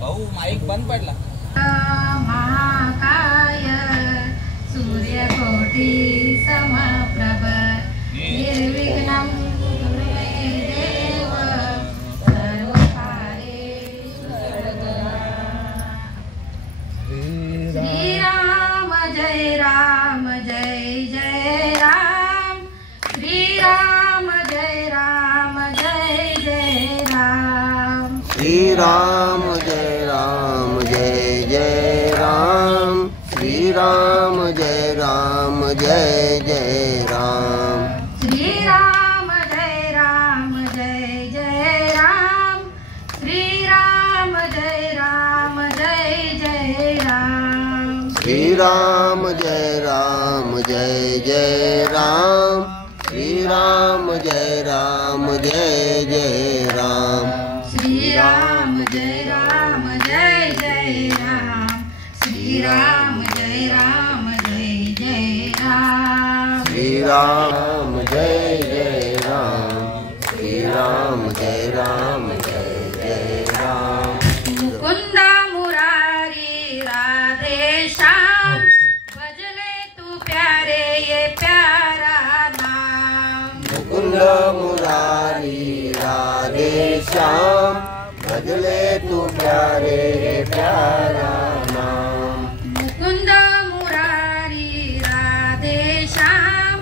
भाऊ माईक बंद पडला. महाकाय सूर्यकोटि समप्रभ निर्विघ्नं कुरुमे देव सर्वकार्येषु सर्वदा. श्रीराम जय राम जय जय राम. श्रीराम जय राम जय जय राम. श्रीराम जय राम जय जय राम. श्रीराम जय राम जय जय राम. श्रीराम जय राम जय जय राम. श्रीराम जय राम जय जय राम. श्रीराम जय राम जय जय राम. श्रीराम जय राम जय जय राम. श्रीराम जय राम जय जय राम. श्रीराम जय राम जय जय राम. श्रीराम जय जय राम. श्रीराम जय राम जय जय राम. मुकुंद मुरारी राधे श्याम भजले तू प्यारे ये प्यारा नाम. मुकुंद मुरारी राधे श्याम भजले तू प्यारे प्यारा नाम. मुकुंद मुरारी राधे श्याम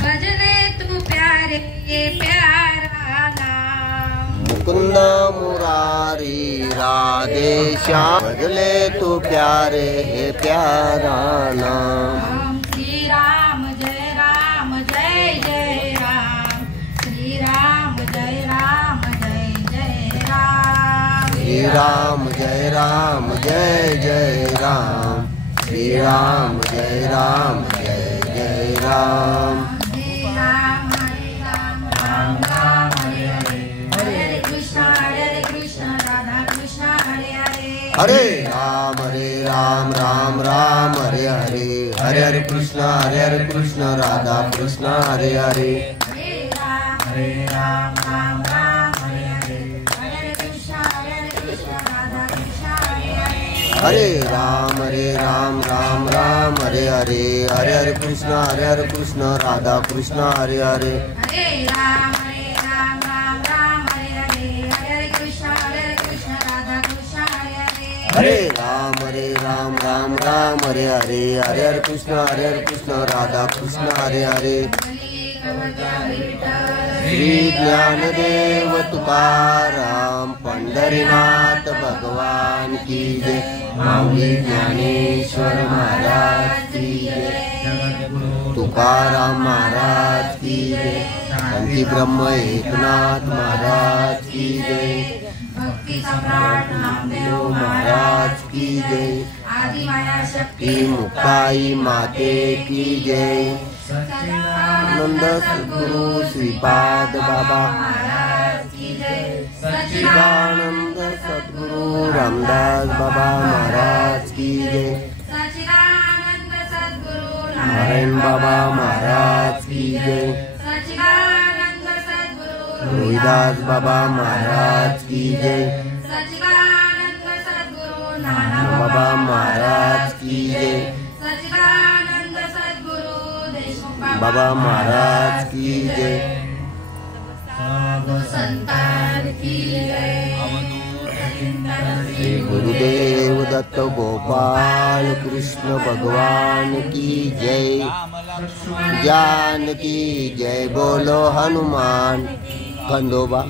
भजले तू प्यारे ये प्यारा नाम. मुकुंद मुरारी राधे श्याम भजले तू प्यारे प्यारा नाम. श्री राम जय राम जय जय राम. श्री राम जय राम जय जय राम. श्री राम जय राम जय जय राम. श्री राम जय राम जय जय राम. हरे राम राम राम हरे हरे. हरे कृष्ण राधा कृष्ण हरे हरे. हरे राम राम हरे हरे. हरे हरे कृष्ण राधा कृष्ण हरे हरे. हरे राम राम हरे हरे. हरे कृष्ण राधा कृष्ण हरे हरे. हरे राम हरे हरे. हरे हरे कृष्ण राधा कृष्ण हरे हरे. हरे राम राम हरे हरे. हरे कृष्ण राधा कृष्ण हरे हरे. हरे राम हरे हरे. हरे हरे कृष्ण राधा कृष्ण हरे हरे. श्री ज्ञानदेव तुकाराम पंढरीनाथ भगवान की जय. माऊली ज्ञानेश्वर महाराज की जय. तुकाराम महाराज की जय. शांती ब्रह्म एकनाथ महाराज की जय. भक्ति सम्राट नामदेव महाराज की जय. आदि माया शक्ति की मुक्ताई माते की जय. सच्चिदानंद नंद सद्गुरु श्रीपाद बाबा महाराज की जय. सच्चिदानंद सद्गुरु रामदास बाबा महाराज की जय. सच्चिदानंद सद्गुरु नारायण बाबा महाराज की जय. सच्चिदानंद सद्गुरु रोहिदास बाबा महाराज की जय. सच्चिदानंद सद्गुरु नाना बाबा महाराज की जय. सच्चिदानंद सद्गुरु देशमुख बाबा महाराज की जय. संतान की जय. श्री गुरुदेव दत्त गोपाल कृष्ण भगवान की जय. जानकी जय. बोलो हनुमान खंडोबा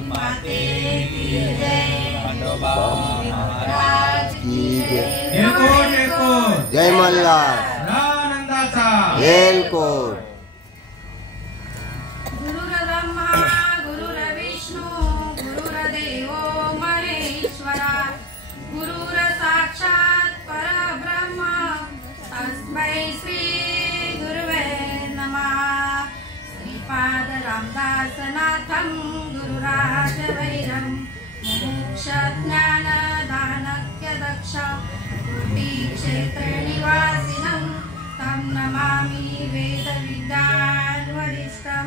की जय. जय मल्हार हेलकोट. गुरुर्ब्रह्मा गुरुर्विष्णू गुरुर्देवो महेश्वरा. गुरुर्साक्षात् परब्रह्म तस्मै श्री गुरुवे नमः. श्रीपाद रामदासनाथं गुरुराजवैरं मोक्षज्ञानदानज्ञ दक्ष क्षेत्रनिवासिनं तं नमामि वेदविद्यान्वरिष्ठं.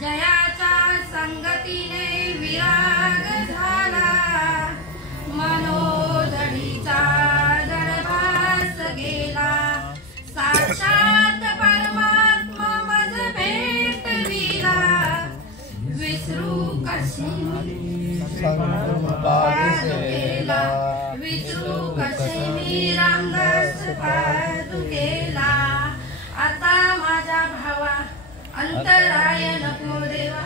जयाच्या संगतीने विराग झाला मनोदडी पितृ कसे मी रामदास पादू केला. आता माझा भावा अंतराय नको देवा.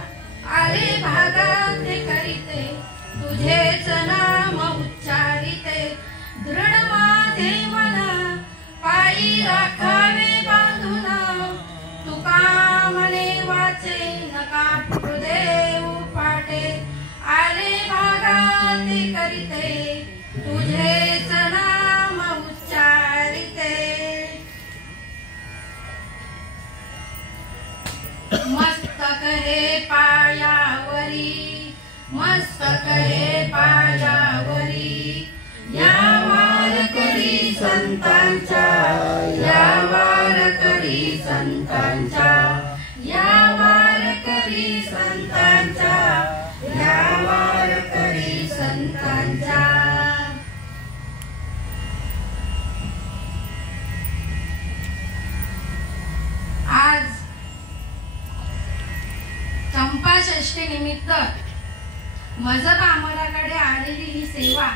आले भागात करीते तुझेच नाम उच्चारिते. दृढ माझे मन पायी राखावे बांधून. तुका म्हणे वाचे नका देव पाटे. आले भागात करीते तुझेच नाम उच्चारिते. मस्तक हे पायावरी मस्तक हे पायावरी. या वारकरी संतांच्या या वारकरी संतांच्या या वारकरी संतांच्या या वारकरी संतांच्या. आज चंपाषष्ठी निमित्त मजर आमराकडे आलेली ही सेवा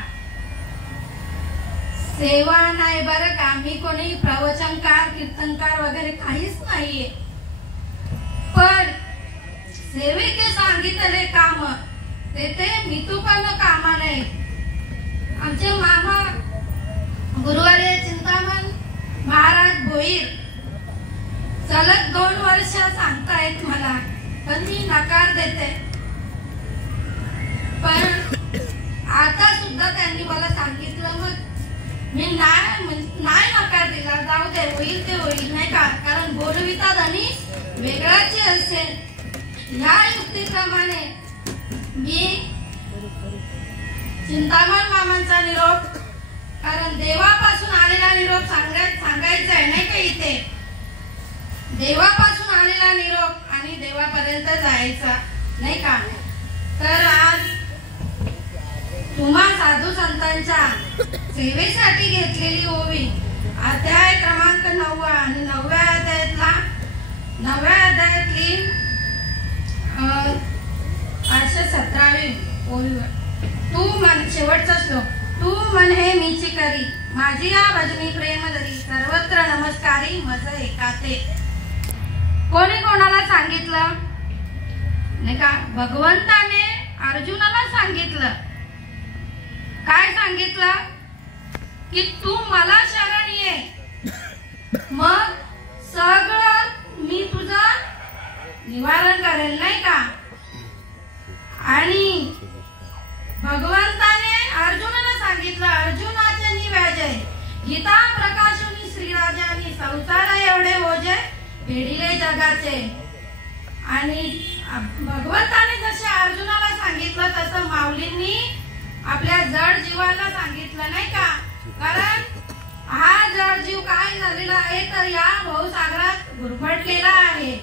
नाही बरं का. मी कोणी प्रवचनकार कीर्तनकार वगैरे काहीच नाहीये. पण सेवेचे सांगितले काम तेथे मितुपण कामा नाही. आमचे मामा गुरुवारी चिंतामण महाराज भोईर सलग 2 वर्ष सांगतायत मला, पण मी नकार देते. पण आता सुद्धा त्यांनी मला सांगितलं, मग मी नाही नकार दिला. जाऊ दे, होईल ते होईल नाही का. कारण बोलवितात आणि वेगळाची असेल. ह्या युक्तीप्रमाणे मी चिंतामण मामांचा निरोप, कारण देवापासून आलेला निरोप सांगायचा आहे नाही का. इथे देवापासून आलेला निरोप आणि देवापर्यंत जायचा नाही का. तर आज तुम्हा साधू संतांच्या सेवेसाठी घेतलेली ओवी अध्याय क्रमांक 9 आणि 9व्या अध्यायातली 817वी ओवीवर. तू मन शेवटचा श्लोक. तू मन हे मीची करी माझी या भजनी प्रेम धरी. सर्वत्र नमस्कारी मज एकाते. कोणी कोणाला सांगितलं नाही का. भगवंताने अर्जुनाला सांगितलं. काय सांगितलं की तू मला शरण ये, मग सगळं मी तुझं निवारण करेल नाही का. आणि भगवंताने अर्जुनाला सांगितलं, अर्जुनाचे निव्याजय गीता प्रकाशुनी श्रीराजानी संसार एवढे ओझे पेढिले जगाचे. आणि भगवंताने जसे अर्जुनाला सांगितलं तसं माऊलींनी आपल्या जड जीवाला सांगितलं नाही का. कारण हा जड जीव काय झालेला आहे तर या भवसागरात गुरफटलेला आहे.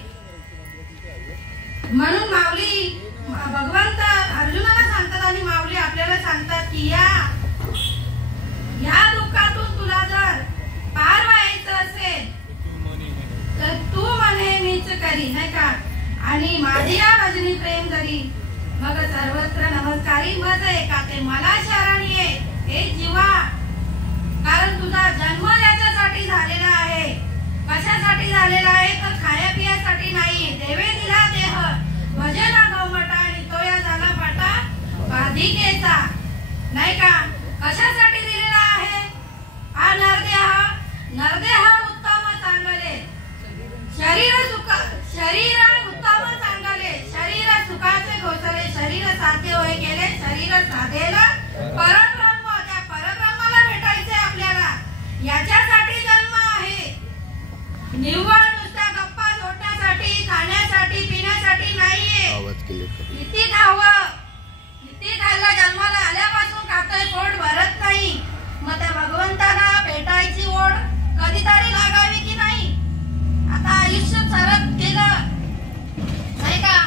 म्हणून माऊली भगवंत अर्जुनाला सांगतात आणि माऊली आपल्याला सांगतात की या दुःखातून तुला जर पार व्हायचं असेल तर तू म्हणे मीच करी नाही का. आणि माझी या भजनी प्रेम धरी मग सर्वत्र नमस्कारी मज एकाते. मला शरण ये हे जीवा. कारण तुझा जन्म याच्यासाठी झालेला आहे. कशासाठी झालेला आहे तर खायापियासाठी नाही. देवे दिला देह भजना गौमटा आणि तो या झाला फाटा बाधिकेचा नाही का. कशासाठी दिलेला आहे हा नरदेह उत्तम चांगले. शरीर उत्तम चांगले. शरीर सुखाचे घोसले. शरीर साध्य होय गेले. शरीर साधेल परब्रह्म. त्या परब्रह्माला भेटायचे आपल्याला. याच्यासाठी जन्म आहे. निव्वळ नुसत्या गप्पा झोडण्यासाठी खाण्यासाठी पिण्यासाठी नाहीये. किती खायला जन्माला आल्यापासून खातोय, पोट भरत नाही. मग त्या भगवंताला भेटायची ओढ कधीतरी लागावी की नाही. आता आयुष्य सरत गेलं नाही का.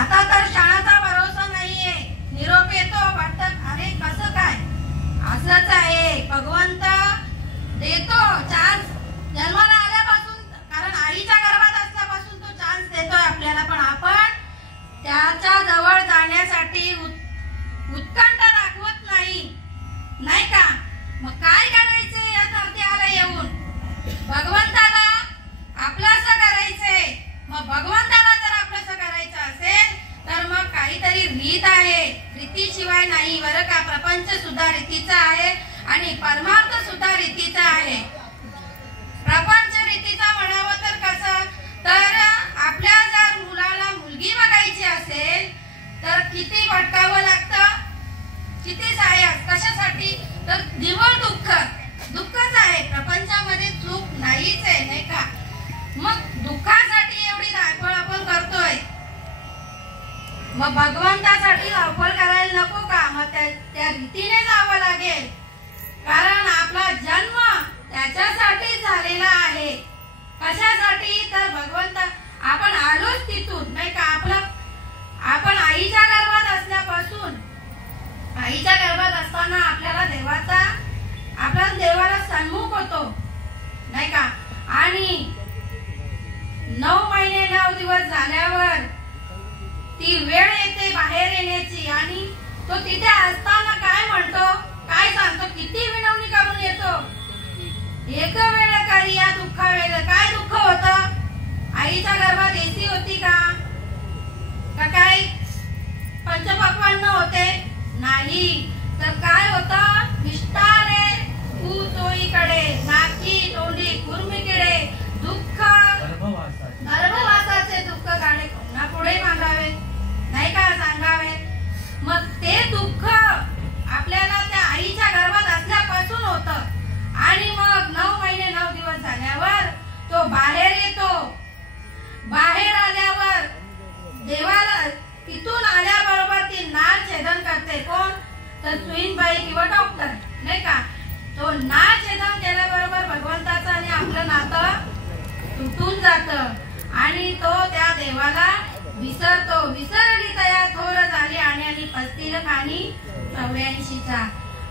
आता तर क्षणाचा भरोसा नाहीये. रीतीशिवाय नाही बरं का. प्रपंच सुद्धा रीतीचा आहे आणि परमार्थ सुद्धा रीतीचा आहे. प्रपंच रीतीचा म्हणावं तर कसं, तर आपल्या जर मुलाला मुलगी बघायची असेल तर किती भटकावं लागतं, किती सायस, कशासाठी तर निव्वळ दुःखच आहे. प्रपंचामध्ये चूक नाहीच आहे नाही का. मग दुःखासाठी एवढी धावपळ आपण करतोय, मग भगवंतासाठी धावपळ करायला नको का. मग त्या रीतीने जावं लागेल, कारण आपला जन्म त्याच्यासाठी झालेला आहे. कशासाठी तर भगवंत आपण आलोच तिथून नाही का. आपण आईच्या गर्भात असल्यापासून, आईच्या गर्भात असताना आपल्याला देवाला सन्मुख होतो नाही का. आणि 9 महिने 9 दिवस झाल्यावर ती वेळ येते बाहेर येण्याची आणि तो तिथे असताना काय म्हणतो, काय सांगतो, किती विनवणी करून येतो. एक वेळ करी या दुःखा वेळ. काय दुःख होतं, आईच्या गर्भात एसी होती का काय पंचपक्वान्न होते नाही, तर काय होतं, निष्ठारे चोईकडे नाकी तोंडी कुर्मीकडे दुःख गर्भवासाचे दुःख काढे ना पुढे मागावे नाही का सांगावे. मग ते दुःख आपल्याला त्या आईच्या गर्भात असल्यापासून होतं आणि मग 9 महिने 9 दिवस झाल्यावर तो बाहेर येतो. बाहेर आल्यावर देवाला तिथून आल्याबरोबर ती नाळ छेदन करते. कोण तर सुईणबाई किंवा डॉक्टर नाही का. तो नाळ छेदन केल्याबरोबर भगवंताचं आणि आपलं नातं तुटून जातं आणि तो त्या देवाला विसरतो. विसरली तया थोर झाली आणि पस्तीर खाणी 84चा.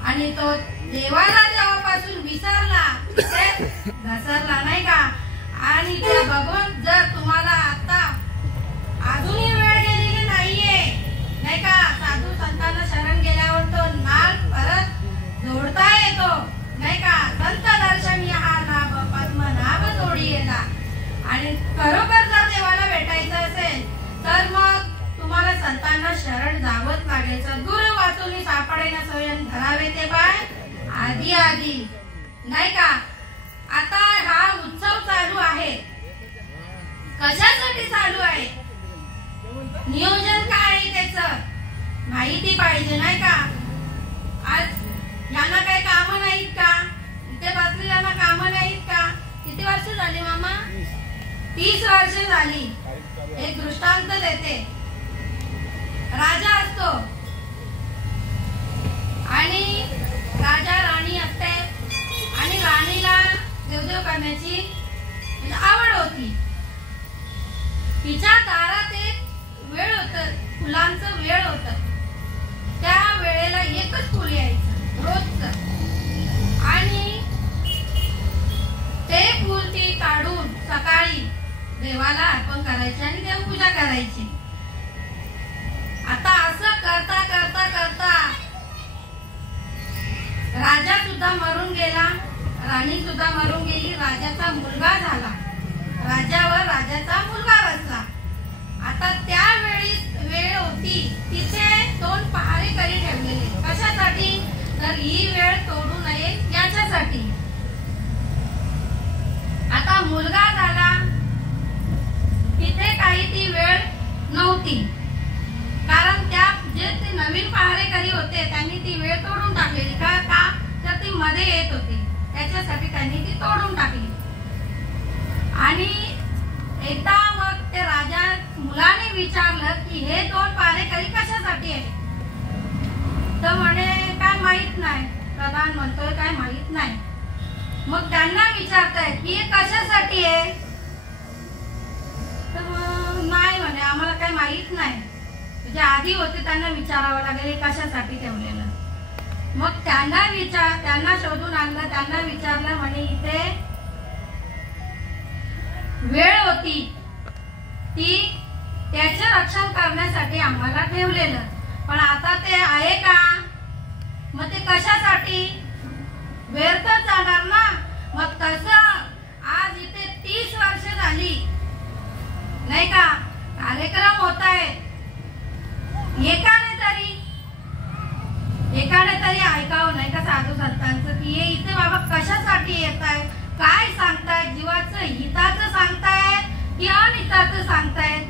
आणि तो देवाला जेव्हापासून विसरला ते घसरला नाही का. आणि त्या भगवंत जर तुम्हाला आता अजूनही वेळ गेलेली नाहीये नाही का, साधू संतांना शरण गेल्यावर तो नाळ परत जोडता येतो नाही का. संत दर्शन हा लाभ पद्मनाभ जोडी येता. आणि खरोखर जर देवाला भेटायचं असेल तर मग तुम्हाला संतांना शरण जावंच लागेल. सद्गुरु वाचून सापडेना स्वयं धरावे ते पाय आधी नाही का. आता हा उत्सव चालू आहे, कशासाठी चालू आहे, नियोजन काय आहे त्याचं माहिती पाहिजे नाही का. आज यांना काही कामं नाहीत का, इथे बसलेल्यांना कामं नाहीत का. किती वर्ष झाली मामा, 30 वर्ष झाली. एक दृष्टांत देते. राजा असतो आणि राजा राणी असते आणि राणीला देवदेव करण्याची आवड होती. तिच्या दारात एक वेळ होत, फुलांचं वेळ होत. त्या वेळेला एकच फुल यायचं रोजच आणि ते फुल ती काढून सकाळी देवाला अर्पण करायचे आणि देवपूजा करायची. आता असं करता करता करता राजा सुद्धा मरून गेला, राणी सुद्धा मरून गेली. राजाचा मुलगा झाला, राजावर राजाचा मुलगा बसला. आता त्या वेळ होती तिथे 2 पहारेकरी ठेवलेले. कशासाठी तर ही वेळ तोडू नये याच्यासाठी. आता मुलगा झाला, तिथे काही ती वेळ नव्हती, कारण त्या जे ते नवीन पहारेकरी होते त्यांनी ती वेळ तोडून टाकलेली. का तर ती मध्ये येत होती, त्याच्यासाठी त्यांनी ती तोडून टाकली. आणि एकदा मग ते राजा मुलाने विचारलं की हे 2 पहारेकरी कशासाठी आहे. तर म्हणे काय माहित नाही, प्रधान म्हणतोय काय माहित नाही. मग त्यांना विचारताय की हे कशासाठी आहे. तर नाही म्हणे आम्हाला काय माहित नाही. जे आधी होते त्यांना विचारावं लागेल कशासाठी ठेवलेलं. मग त्यांना शोधून आणलं, त्यांना विचारलं. म्हणे इथे वेळ होती ती त्याचे रक्षण करण्यासाठी आम्हाला ठेवलेलं, पण आता ते आहे का. मग ते कशासाठी, व्यर्थच जाणार ना. मग कसं आज इथे 30 वर्ष झाली नाही का कार्यक्रम होत आहे, एकाने तरी एखाद्या तरी ऐकावं नाही का साधू संतांचं की हे इथे बाबा कशासाठी येत आहे, काय सांगतायत, जीवाचं हिताचं सांगतायत की अनिताचं सांगतायत?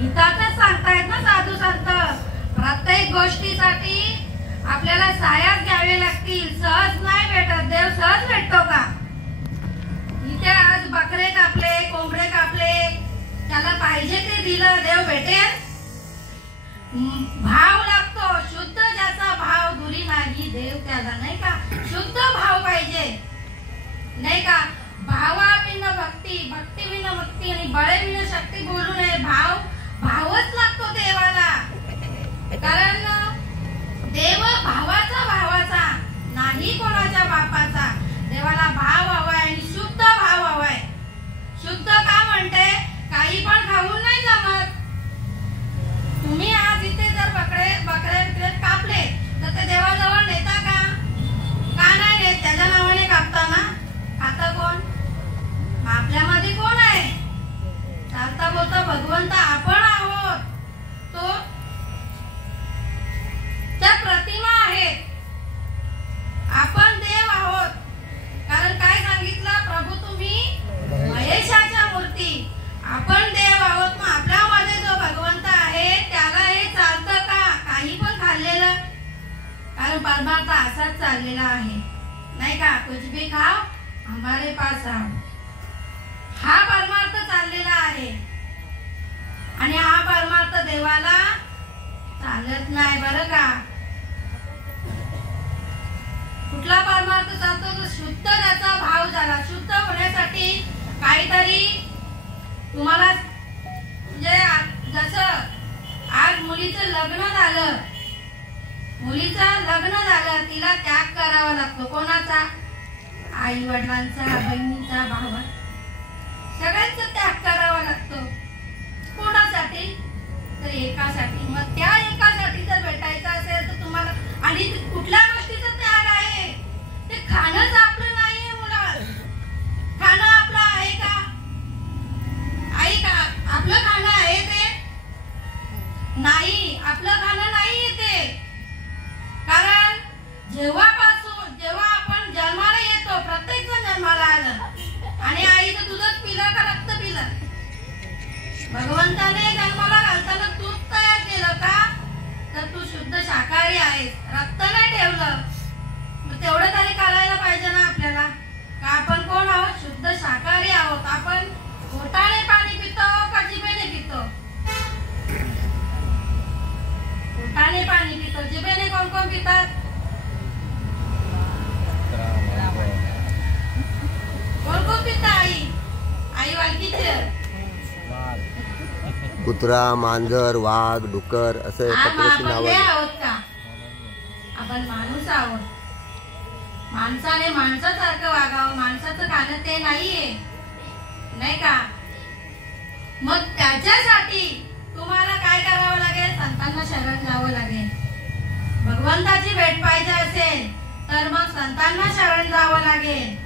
हिताचं सांगतायत ना साधू संत. प्रत्येक गोष्टीसाठी आपल्याला साह्याच घ्यावे लागतील, सहज नाही भेटत. देव सहज भेटतो का? इथे आज बकरे कापले, कोंबडे कापले, त्याला पाहिजे ते दिलं, देव भेटेल? भाव लागतो, शुद्ध ज्याचा भाव दुरी नाही देव त्याला, नाही का? शुद्ध भाव पाहिजे, नाही का? भावाविना भक्ती, भक्तीविना मुक्ती आणि बळेविना शक्ती बोलू नये. भावच लागतो देवाला. कारण देव भावाचा नाही, कोणाच्या बापाचा. देवाला भाव हवाय आणि शुद्ध भाव हवाय. शुद्ध का म्हणते? काही पण खाऊन नाही जमत. तुम्ही आज इथे जर बकरे कापले तर ते देवाजवळ नेता का? का नाही नेत? त्याच्या नावाने कापता ना. खाता कोण? आपल्यामध्ये कोण आहे? चालता बोलता भगवंत आपण आहोत. तो त्या प्रतिमा आहेत. आपण देव आहोत. कारण काय सांगितलं प्रभू, तुम्ही महेशाच्या मूर्ती, आपण देव आहोत. मग आपल्यामध्ये जो भगवंत आहे त्याला हे चालतं का? काही पण खाल्लेलं? कारण परमार्थ असाच चाललेला आहे, नाही का? कुछ भी खाओ हमारे पास आओ, हा परमार्थ चाललेला आहे. आणि हा परमार्थ देवाला चालत नाही बरं का. कुठला परमार्थ चालतो? तो शुद्ध त्याचा भाव झाला. शुद्ध होण्यासाठी काहीतरी तुम्हाला, म्हणजे जसं आज मुलीचं लग्न झालं, तिला त्याग करावा लागतो. कोणाचा? आई वडिलांचा, बहिणीचा, भावा, सगळ्यांचा त्याग करावा लागतो. कोणासाठी? तर एकासाठी. मग त्या एकासाठी जर भेटायचं असेल तर तुम्हाला, आणि कुठल्या गोष्टीचा त्याग आहे? ते खाणंच आपलं नाहीये. मुला खाणं आपलं आहे का? आई का आपलं खाणं आहे ते? नाही, आपलं खाणं नाहीये ते. कारण जेव्हा आपण जन्माला येतो, प्रत्येक जण जन्माला आलं आणि आईचं दूधच पिलं का रक्त पिलं? भगवंताने जन्माला घालताना दूध तयार केलं का? तर तू शुद्ध शाकाहारी आहेस, रक्त नाही ठेवलं. मग तेवढं तरी करायला पाहिजे ना आपल्याला. का आपण कोण आहोत? शुद्ध शाकाहारी आहोत. आपण पोटाने पाणी पितो का जिभेने पितो? पोटाने पाणी पितो. जिभेने कोण कोण पितात? कोण कोण पितं? आई वालकीचे. कुत्रा, मांजर, वाघ, डुकर असं एकत्र नावं आहोत का? आपण माणूस आहोत. माणसाने माणसासारखं वागावं. माणसाचं खाणं ते नाहीये, नाही का? मग त्याच्यासाठी तुम्हाला काय करावं लागेल? संतांना शरण जावं लागेल. भगवंताची भेट पाहिजे असेल तर मग संतांना शरण जावं लागेल.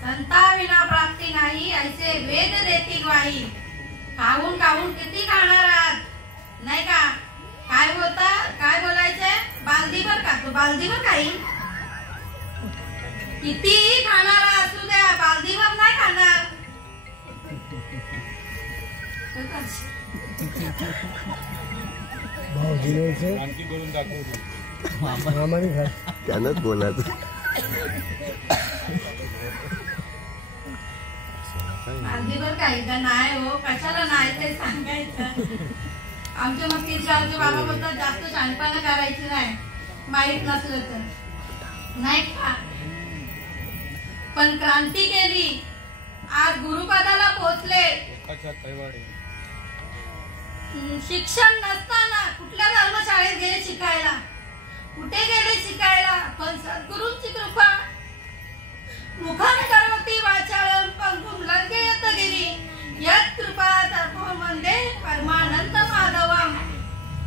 संताविना प्राप्ती नाही ऐसे वेद देतील वाई. खाऊन खाऊन किती खाणार आहात, नाही का? काय बोलायचंय? बालदीभर खातो, बालदीभर काही. कितीही खाणार असू द्या, बालदीभर नाही खाणार. त्यानंच बोलायचं. बालदीभर काही का नाही हो, कशाला नाही ते सांगायचं. आमच्या मग आमचे बाबा बोलतात जास्त शहाणपणा करायची नाही, माहीत नसलं तर, नाही का? पण क्रांती केली. आज गुरुपदाला पोहोचले. शिक्षण नसताना कुठल्या धर्मशाळेत गेले शिकायला? कुठे गेले शिकायला? पण सद्गुरूंची कृपा. मुखम करोति वाचाळं पंगुम लंघयत गिरी यत् कृपा तर्फो वंदे परमानंद माधवम.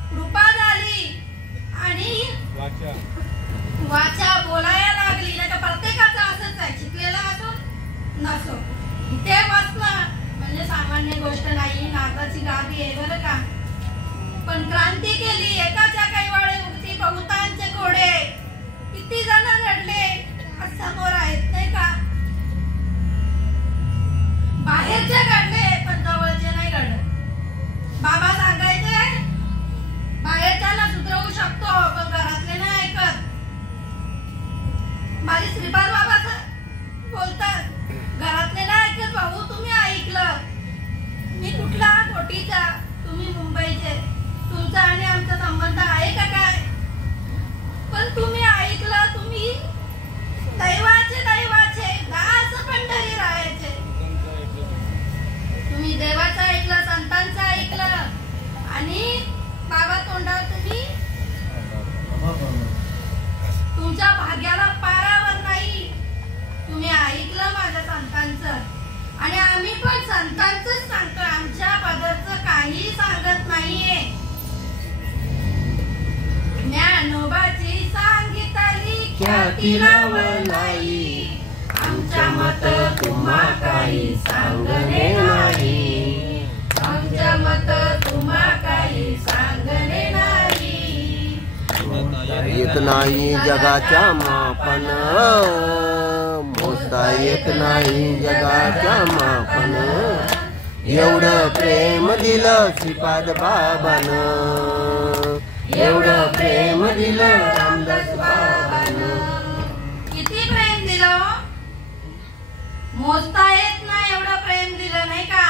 कृपा झाली आणि वाचा बोलायला लागली. नाही का? प्रत्येकाचं असंच आहे, शिकलेला असो नसो. इथे बसणं म्हणजे सामान्य गोष्ट नाही, नाताची गादी आहे बरं का. पण क्रांती केली. एकाच्या कैवाडे ऐकू शकतो पण घरातले नाही ऐकत. माझे श्रीपाद बाबा बोलतात घरातले नाही ऐकत. भाऊ तुम्ही ऐकलं, मी कुठला कोटीचा, तुम्ही मुंबईचे, तुमचा आणि आमचा संबंध आहे का काय? पण तुम्ही ऐकलं, तुम्ही दैवाचे दास पंढरी राहायचे. तुम्ही देवाचं ऐकलं, संतांचं ऐकलं आणि बाबा तोंडावर तुम्ही तुमच्या भाग्याला पारावर नाही. तुम्ही ऐकलं माझ्या संतांचं आणि आम्ही पण संतांचंच सांगतो. आमच्या पदरचं काही सांगत नाहीये. ज्ञानोबाची सांगितली ख्याती लावलाई, आमच्या मत तुम्हा काही सांगणे नाही. आमच्या मत तुम्हा काही सांगणे नाही. येत नाही जगाच्या मापन, मोजता येत नाही जगाच्या मापन. एवढं प्रेम दिलं श्रीपाद बाबानं, एवढं प्रेम दिलं रामदास बाबानं. किती प्रेम दिलं, मोजता येत नाही एवढं प्रेम दिलं नाही का?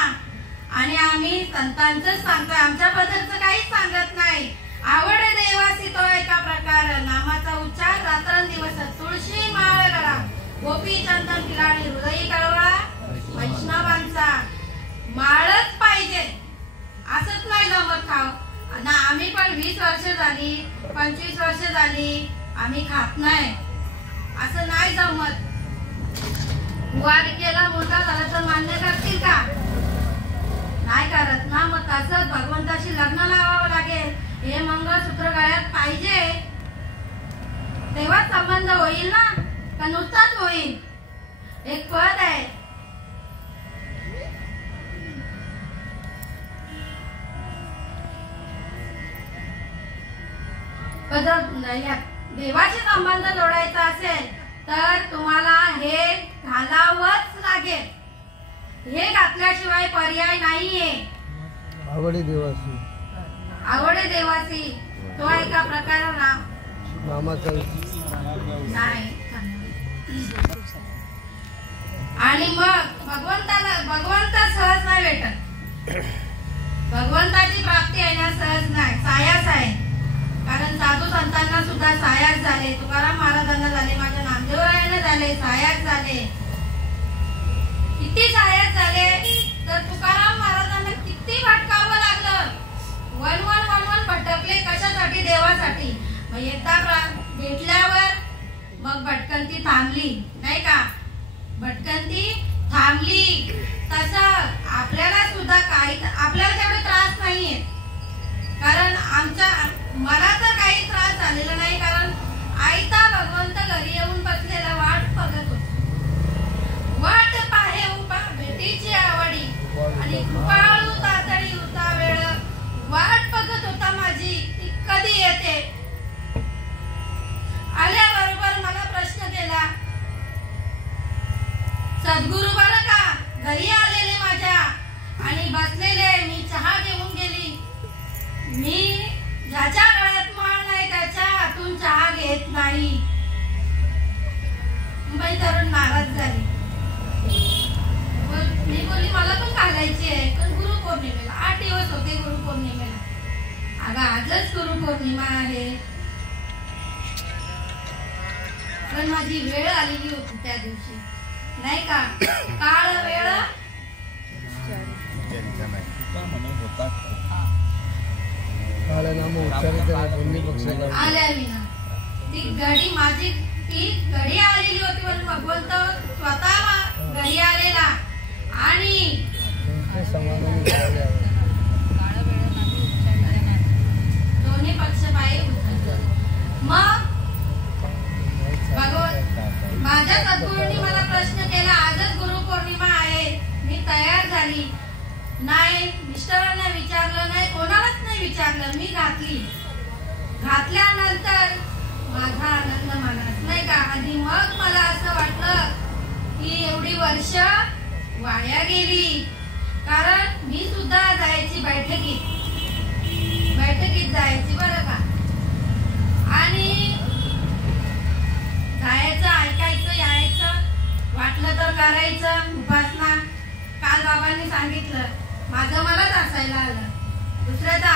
आणि आम्ही संतांचंच सांगतोय, आमच्या बद्दलचं काहीच सांगत नाही. आवड देवासी तो एका प्रकार, नामाचा उच्चार रात्रंदिवस, तुळशी माळ गळा, गोपी चंदन पिलाळी, हृदयी कळवळा वैष्णवांचा. माळच पाहिजे, असंच नाही जमत खाव ना. आम्ही पण 20 वर्ष झाली, 25 वर्ष झाली आम्ही खात नाही, असं नाही जमत. वाडकेला मुलगा झाला तर मान्य करतील का? नाही करत ना. मग तसंच भगवंताशी लग्न लावावं लागेल. हे मंगळसूत्र गळ्यात पाहिजे, तेव्हाच संबंध होईल ना, का नुसताच होईल? एक पद आहे, देवाचे संबंध जोडायचा असेल तर तुम्हाला हे घालावंच लागेल. हे घातल्याशिवाय पर्याय नाहीये. आवडे देवासी, आवडे देवासी तो एका प्रकाराला मामाचा नाही. आणि मग भगवंत सहज नाही भेटत. भगवंताची प्राप्ती आहे ना सहज नाही, सायास आहे. कारण साधू संतांना सुद्धा सायास झाले, तुकाराम महाराजांना झाले, माझ्या नामदेवरायांना झाले, सायास झाले. किती सायास झाले तर तुकाराम महाराजांना किती भटकावं लागलं. वन भटकले कशासाठी? देवासाठी. मग एकदा भेटल्यावर मग भटकंती थांबली नाही का? भटकंती थांबली. तसं आपल्याला सुद्धा काही, आपल्याला तेवढे त्रास नाहीये. कारण मला तर काही त्रास झालेला नाही. कारण आईता भगवंत घरी येऊन बसलेला वाट बघत होता. वाट पाहे उभा भेटीची आवडी आणि कृपाळू तातडी होता वेळ. वाट बघत होता माझी, ती कधी येते. आल्याबरोबर मला प्रश्न केला, सद्गुरु बरं का घरी आलेले माझ्या आणि बसलेले. मी चहा घेऊन गेली. मी ज्याच्या गळ्यात माळ नाही त्याच्या हातून चहा घेत नाही. बाई तरुण नाराज झाली. मी बोलली मला पण घालायची आहे, पण गुरुपौर्णिमेला 8 दिवस होते गुरुपौर्णिमेला. अगं आजच गुरुपौर्णिमा आहे, पण माझी वेळ आलेली होती त्या दिवशी नाही का? काळ वेळ आल्या विना ती घडी माझी, ती घडी आलेली होती. पण भगवंत स्वतः घरी आलेला आणि दोन्ही पक्ष पायी उचलले. मग माझ्या सद्गुरूंनी मला प्रश्न केला, आजच गुरुपौर्णिमा आहे. मी तयार झाली नाही, मिस्टरांना विचारलं नाही, कोणालाच नाही विचारलं. मी घातली. घातल्यानंतर माझा आनंद मनात नाही का? आणि मग मला असं वाटलं की एवढी वर्ष वाया गेली. कारण मी सुद्धा जायची बैठकीत जायची बरं का. माझं मलाच असायला आलं, दुसऱ्याला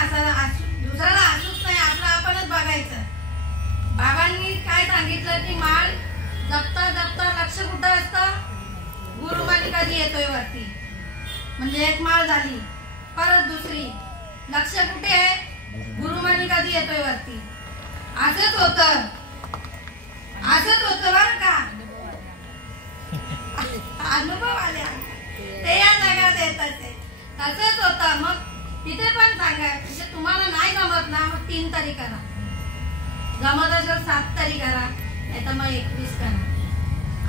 हसूच नाही, आपलं आपणच बघायचं. बाबांनी काय सांगितलं की माळ जपता जपता लक्ष कुठं असतं, गुरुमानी कधी येतोय वरती, म्हणजे एक माळ झाली, परत दुसरी, लक्ष कुठे आहे, गुरुमानी कधी येतोय वरती. असंच होतं बरं का, अनुभव आल्या ते या जगात येतात. तसंच होतं. मग तिथे पण सांगा, म्हणजे तुम्हाला नाही जमत ना, मग 3 तरी करा, जमत असेल 7 तरी करा, नाही तर मग 21 करा.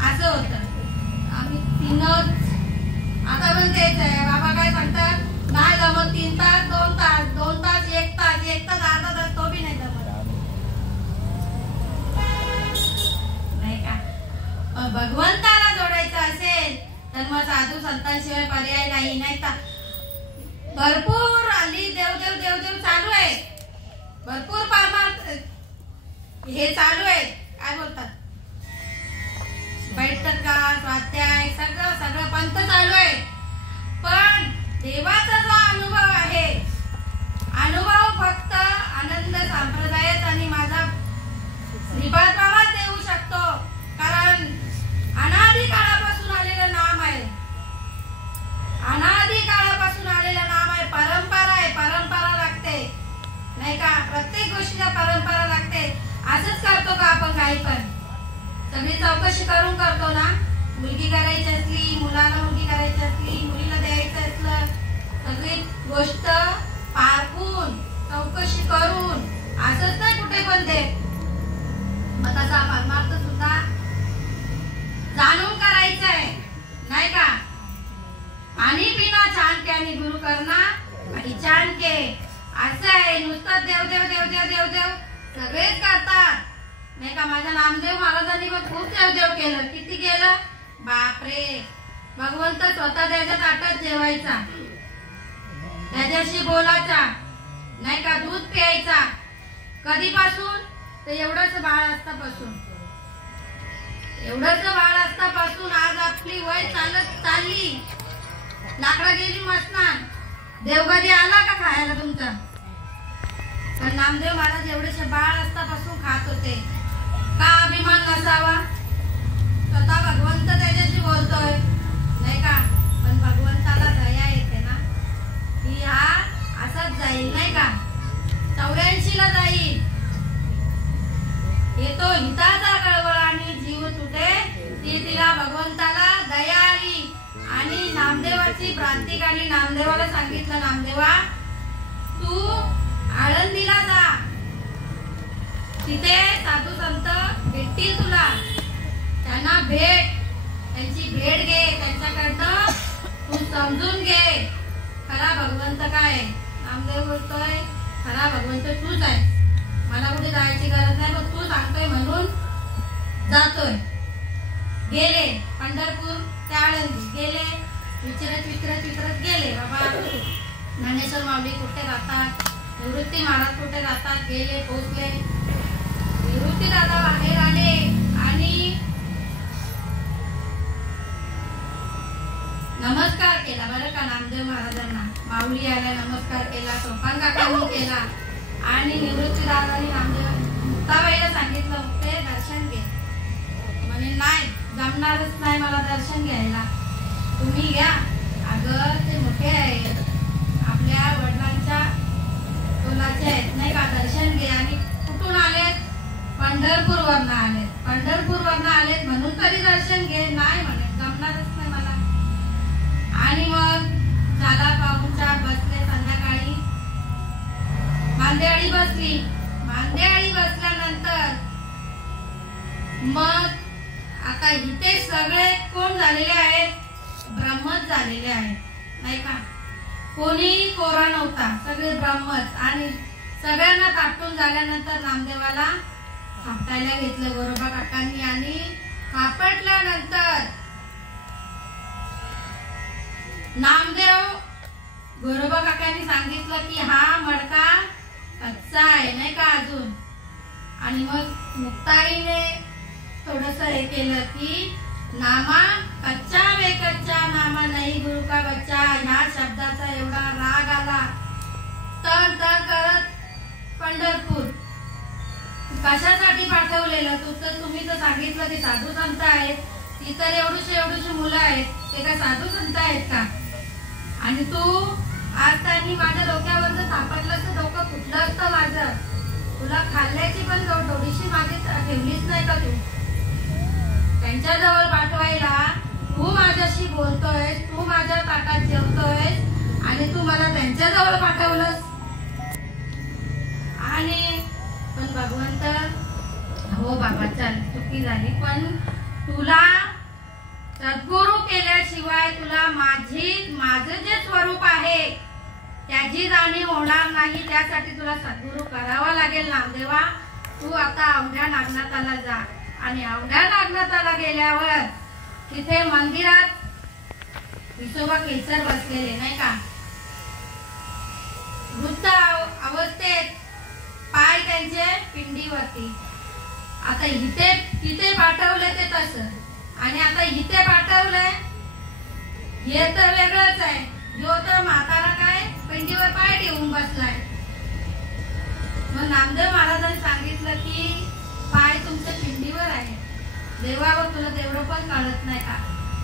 असं होतं. आम्ही 3च आता पण तेच आहे. बाबा काय सांगतात, नाही जमत 3 तास 2 तास 2 तास 1 तास 1 तास अर्धा तास, तो बी नाही जमत, नाही का. भगवंताला जोडायचं असेल तर मग साधू संतांशिवाय पर्याय नाही. नाही का, भरपूर हल्ली देवदेव देवदेव चालू आहे, भरपूर परमार्थ हे चालू आहे. काय बोलतात, बैठक का स्वाध्याय सगळं सगळं पंथ चालू आहे. पण देवाचा जो अनुभव आहे, अनुभव फक्त आनंद संप्रदायात आणि माझा श्रीपाद बाबाच देऊ शकतो. कारण अनादी काळापासून आलेलं नाम आहे, अनादी काळापासून आलेलं नाम आहे. परंपरा आहे, परंपरा लागते, नाही का. प्रत्येक गोष्टीला परंपरा लागते. असंच करतो का आपण काही पण, सगळी चौकशी करून करतो ना. मुलगी करायची असली, मुलाला मुलगी करायची असली, मुलीला द्यायचं असलं, सगळी गोष्ट पारखून चौकशी करून, असंच नाही कुठे पण दे. मग तसा परमार्थ सुद्धा जाणून करायचं आहे, नाही का. पाणी पिना छान के आणि गुरु करना परिचान के, असं आहे. नुसतं देव देव देव देव देव देव सगळेच करतात, नाही का. माझ्या नामदेव महाराजांनी मग खूप देवदेव केलं. किती केलं बापरे. भगवंत स्वतः त्याच्या ताटात जेवायचा, त्याच्याशी बोलायचा, नाही का. दूध प्यायचा. कधीपासून, तर एवढंच बाळ असतापासून, एवढंच बाळ असतापासून आज आपली वय चालली, लाकडा गेली मसनान, देव कधी आला का खायला तुमचा. पण नामदेव महाराज एवढेसे बाळ असतापासून खात होते. का अभिमान नसावा, स्वतः भगवंत त्याच्याशी बोलतोय, नाही का. पण भगवंताला दया येते ना, ही हा असाच जाईल, नाही का. 84 ला जाईल, येतो हिताचा कळवळ आणि जीव तुटे, ती तिला भगवंताला दया आली आणि नामदेवाची भ्रांती काढली. नामदेवाला सांगितलं, नामदेवा तू आळंदीला जा, तिथे साधू संत भेटतील तुला, त्यांना भेट, त्यांची भेट घे, त्यांच्याकडनं तू समजून घे खरा भगवंत काय. नामदेव बोलतोय, खरा भगवंत तूच आहे, मला कुठे जायची गरज नाही, मग तू सांगतोय म्हणून जातोय. गेले पंढरपूर ते आळंदी, गेले विचारत विचारत विचारत गेले. बाबा ज्ञानेश्वर माऊली कुठे राहतात, निवृत्ती महाराज कुठे राहतात, गेले, पोहोचले. निवृत्ती दादा बाहेर आले आणि नमस्कार केला बरं का नामदेव महाराजांना. माऊली आल्या, नमस्कार केला, सोपान काकांनी केला आणि निवृत्ती दादांनी नामदेव मुक्ताबाईला सांगितलं, मुक्ते दर्शन घे. म्हणे नाही जमणारच नाही मला दर्शन घ्यायला, तुम्ही घ्या. अगं ते मोठे आहेत, आपल्या वडिलांच्या तोलाचे आहेत, नाही का. दर्शन घे. आणि कुठून आलेत, पंढरपूरवरनं आलेत, पंढरपूरवरनं आलेत म्हणून तरी दर्शन घे. नाही म्हणे जमणारच नाही मला. आणि मग झाला पाहुणचार, बसले. संध्याकाळी मांदेआळी बसली. मांदेआळी बसल्यानंतर मग आता इथे सगळे कोण झालेले आहेत, ब्रह्मच झालेले आहेत, नाही का. कोणी कोरा नव्हता, सगळे ब्रह्मच. आणि सगळ्यांना ताटून झाल्यानंतर नामदेवाला थापटायला घेतलं गोरोबा काकांनी. आणि थापटल्यानंतर नामदेव गोरोबा काकांनी सांगितलं की हा मडका कच्चा आहे, नाही का अजून. आणि मग मुक्ताईने थोडस हे केलं की नामा कच्चा वे कच्चा नामा नाही गुरु का बच्चा, ह्या शब्दाचा एवढा राग आला. तर करत पंढरपूर कशासाठी पाठवलेलं तू? तर तुम्ही तर सांगितलं की साधू संत आहेत, ती तर एवढीशी मुलं आहेत, ते का साधू संत आहेत का? आणि तू आज त्यांनी माझ्या डोक्यावर सापडलं तर डोकं फुटलं असतं माझं. तुला खाल्ल्याची पण थोडीशी मागे ठेवलीच नाही का तू? त्यांच्या जवळ पाठवायला तू माझ्याशी बोलतोयस, तू माझ्या ताटात जेवतोयस आणि तू मला त्यांच्या जवळ पाठवलंस. आणि पण भगवंत, हो बाबा चल चुकी झाली, पण तुला सद्गुरु केल्याशिवाय तुला माझं जे स्वरूप आहे त्याची जाणीव होणार नाही. त्यासाठी तुला सद्गुरु करावा लागेल नामदेवा. तू आता अवघ्या नागनाथाला जा आणि अवघ्या नागनाथाला गेल्यावर तिथे मंदिरात विसोबा केसर बसलेले नाही का, वृद्ध अवस्थेत, पाय त्यांचे पिंडीवरती. आता तिथे पाठवले ते तसं आणि आता इथे पाठवलंय हे तर वेगळंच आहे. जो तर म्हातारा काय पिंडीवर पाय ठेवून बसलाय. मग नामदेव महाराजांनी सांगितलं की पाय तुमच्या पिंडीवर आहे, देवावर तुला तेवढं पण कळत नाही का?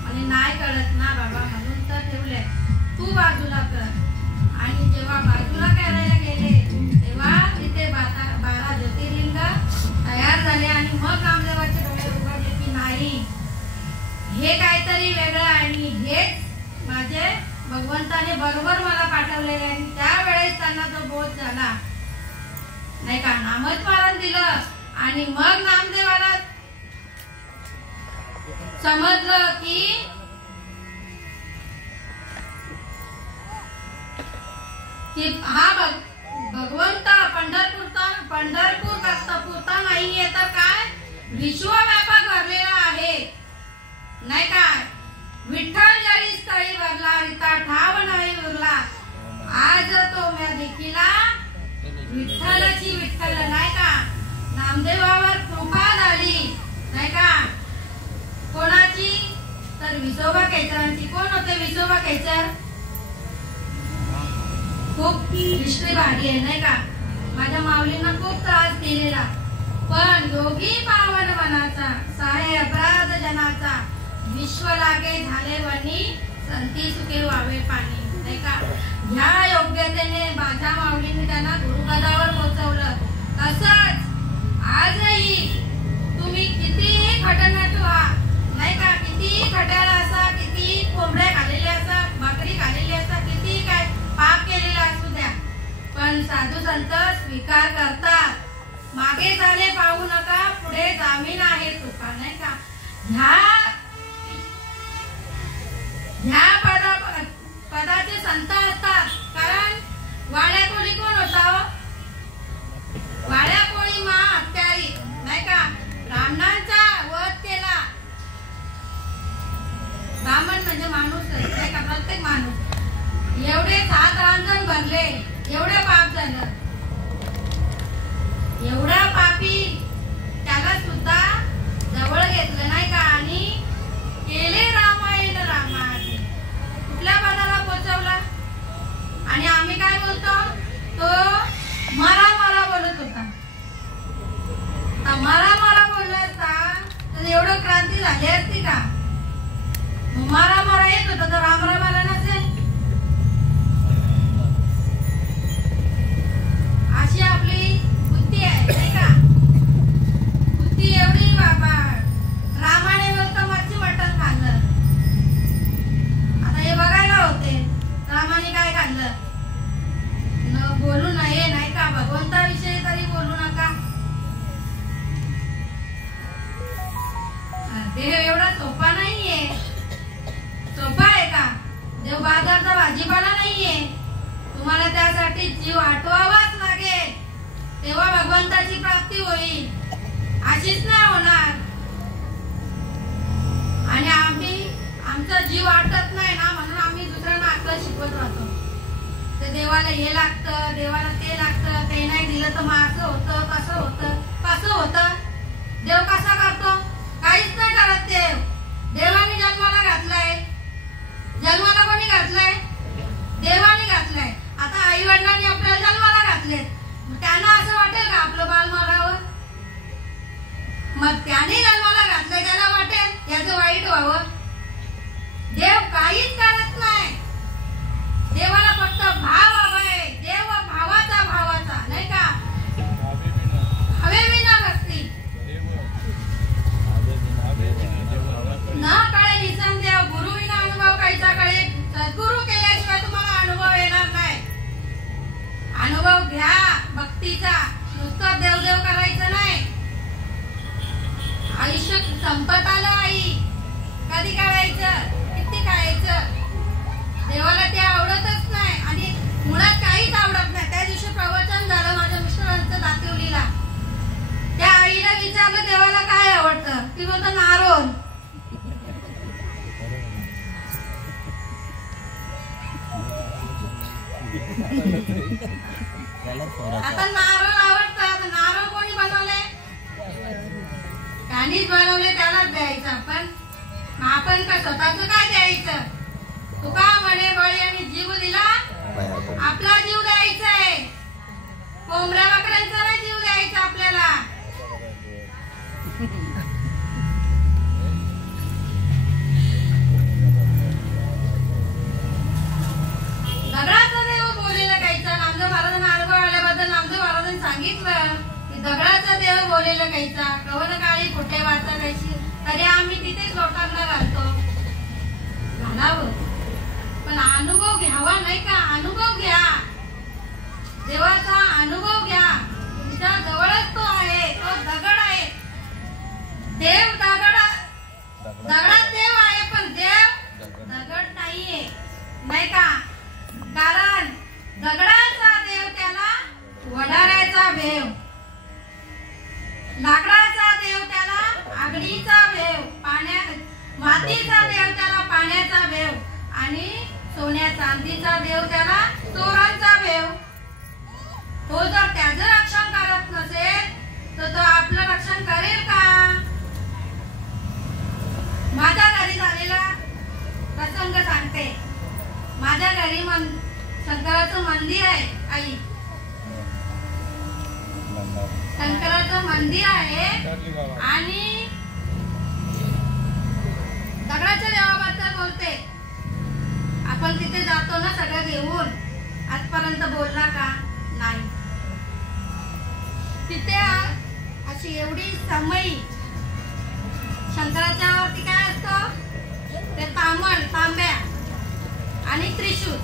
आणि नाही कळत ना बाबा, म्हणून तर ठेवलंय. तू बाजूला कर. आणि जेव्हा बाजूला करायला गेले तेव्हा तिथे 12 ज्योतिर्लिंग तयार झाले. आणि मग नामदेवाचे डोळे उघडले की नाही, हे काहीतरी वेगळं आहे आणि हेच माझे भगवंताने बरोबर मला पाठवलेले. आणि त्यावेळेस त्यांना जो बोध झाला नाही का, नामस्मरण दिलं आणि मग नामदेवाला समजलं की हा भगवंत पंढरपूर पुरता नाहीये तर काय विश्वव्यापक भरलेला आहे नाही का. विठ्ठल जरी स्थळी भरला रिता ठाव नाही उरला. आज तो म्या देखीला विठ्ठलाची विठ्ठल नाही का. नामदेवावर कृपा झाली नाही का. कोणाची? तर विसोबा केचरांची. कोण होते विसोबा केचर? खूप हिस्ट्री भारी आहे नाही का. माझ्या माऊलींना खूप त्रास दिलेला, पण योगी पावन मनाचा सहाय अपराध जनाचा विश्व लागे झाले वनी संती सुखे व्हावे पाणी नाही का. ह्या योग्यतेने माझ्या माऊलीने त्यांना गुरुपदावर पोहोचवलं. तसंच आजही तुम्ही कितीही खटनाटू व्हा नाही का, कितीही खट्याला असा, कितीही कोंबड्या खाल्लेल्या असा, भाकरी खाल्लेली असा, कितीही काय पाप केलेला असू द्या, पण साधू संत स्वीकार करतात. मागे झाले पाहू नका, पुढे जामीन आहे तुका नाही का. ह्या पदाचे संत असतात. कारण वाड्या कोळी कोण होता? वाड्या कोळी मा हत्यारी नाही का. ब्राह्मणांचा वध केला. ब्राह्मण म्हणजे माणूस आहे नाही का, प्रत्येक माणूस. एवढे 7 रांजण भरले, एवढे पाप झालं. एवढा पापी त्याला सुद्धा जवळ घेतलं नाही का आणि केले रामायण रामायण. कुठल्या पदाला पोहोचवला? आणि आम्ही काय बोलतो? तो मला बोलत होता. मला बोलला असता तर एवढं क्रांती झाली असती का? मला येत होता तर रामरामाला नसेल. अशी आपली बुद्धी आहे नाही का. बुद्धी एवढी बाबा. रामाने बोलतो मच्छी मटण खाल्लं. आता हे बघायला होते रामाने काय खाल्लं. न बोलू नये नाही का. भगवंताविषयी तरी बोलू नका. देव एवढा सोपा नाहीये. सोपा आहे का? देव बाजारचा भाजीपाला नाहीये. तुम्हाला त्यासाठी जीव आठवावाच लागेल, तेव्हा भगवंताची प्राप्ती होईल. अशीच नाही होणार. आणि आमचा जीव आटत नाही ना, म्हणून आम्ही दुसऱ्यांना अक्कल शिकवत राहतो. ते देवाला हे लागतं, देवाला ते लागतं, ते नाही दिलं तर मग असं होतं, कसं होतं. देव कसा करतो? काहीच नाही करत देव. संपत आलं आई. कधी काढायचं, किती काढायचं? देवाला ते आवडतच नाही आणि मुळात काहीच आवडत नाही. त्या दिवशी प्रवचन झालं माझ्या मिस्टरांचं दातिवलीला. त्या आईला विचारलं देवाला काय आवडतं, ती बोलतं नारोल. आता नारळ आवडतं. आता नारळ कोणी बनवले? त्यांनीच बनवले, त्यालाच द्यायचं. पण आपण का स्वतःच काय द्यायचं? तुका म्हणे बळी आणि जीव दिला, आपला जीव द्यायचा आहे. कोंबड्या बकऱ्यांचा नाही जीव द्यायचा आपल्याला. दगडाचा देव बोलेला काहीचा. नामदेव महाराजांना अनुभव आल्याबद्दल नामदेव महाराजांनी सांगितलं की दगडाचा देव बोलेला काहीचा. कवन काळी कुठे वाचा कायची, तरी आम्ही तिथेच लोटांना घालतो. घालावं, पण अनुभव घ्यावा नाही का? अनुभव घ्या, देवाचा अनुभव घ्या. तुमच्या जवळच तो आहे, तो दगड आहे. देव दगडात देव आहे, पण देव दगड नाहीये, नाही का? कारण दगडाचा देव त्याला वडाऱ्याचा भेव, लाकडाचा देव त्याला आगडीचा भेव, मातीचा देव त्याला पाण्याचा भेव आणि सोन्या चांदीचा देव त्याला चोरांचा भेव. तो जर त्याचं रक्षण करत नसेल तर तो आपलं रक्षण करेल का? माझ्या घरी झालेला प्रसंग सांगते. माझ्या घरी शंकराचं मंदिर आहे आई. शंकराचं मंदिर आहे आणि दगडाच्या देवाबद्दल बोलते. आपण तिथे जातो ना सगळं घेऊन. आजपर्यंत बोलला का? नाही. तिथे अशी एवढी समई शंकराच्या वरती काय असतं? ते तांब्या आणि त्रिशूल.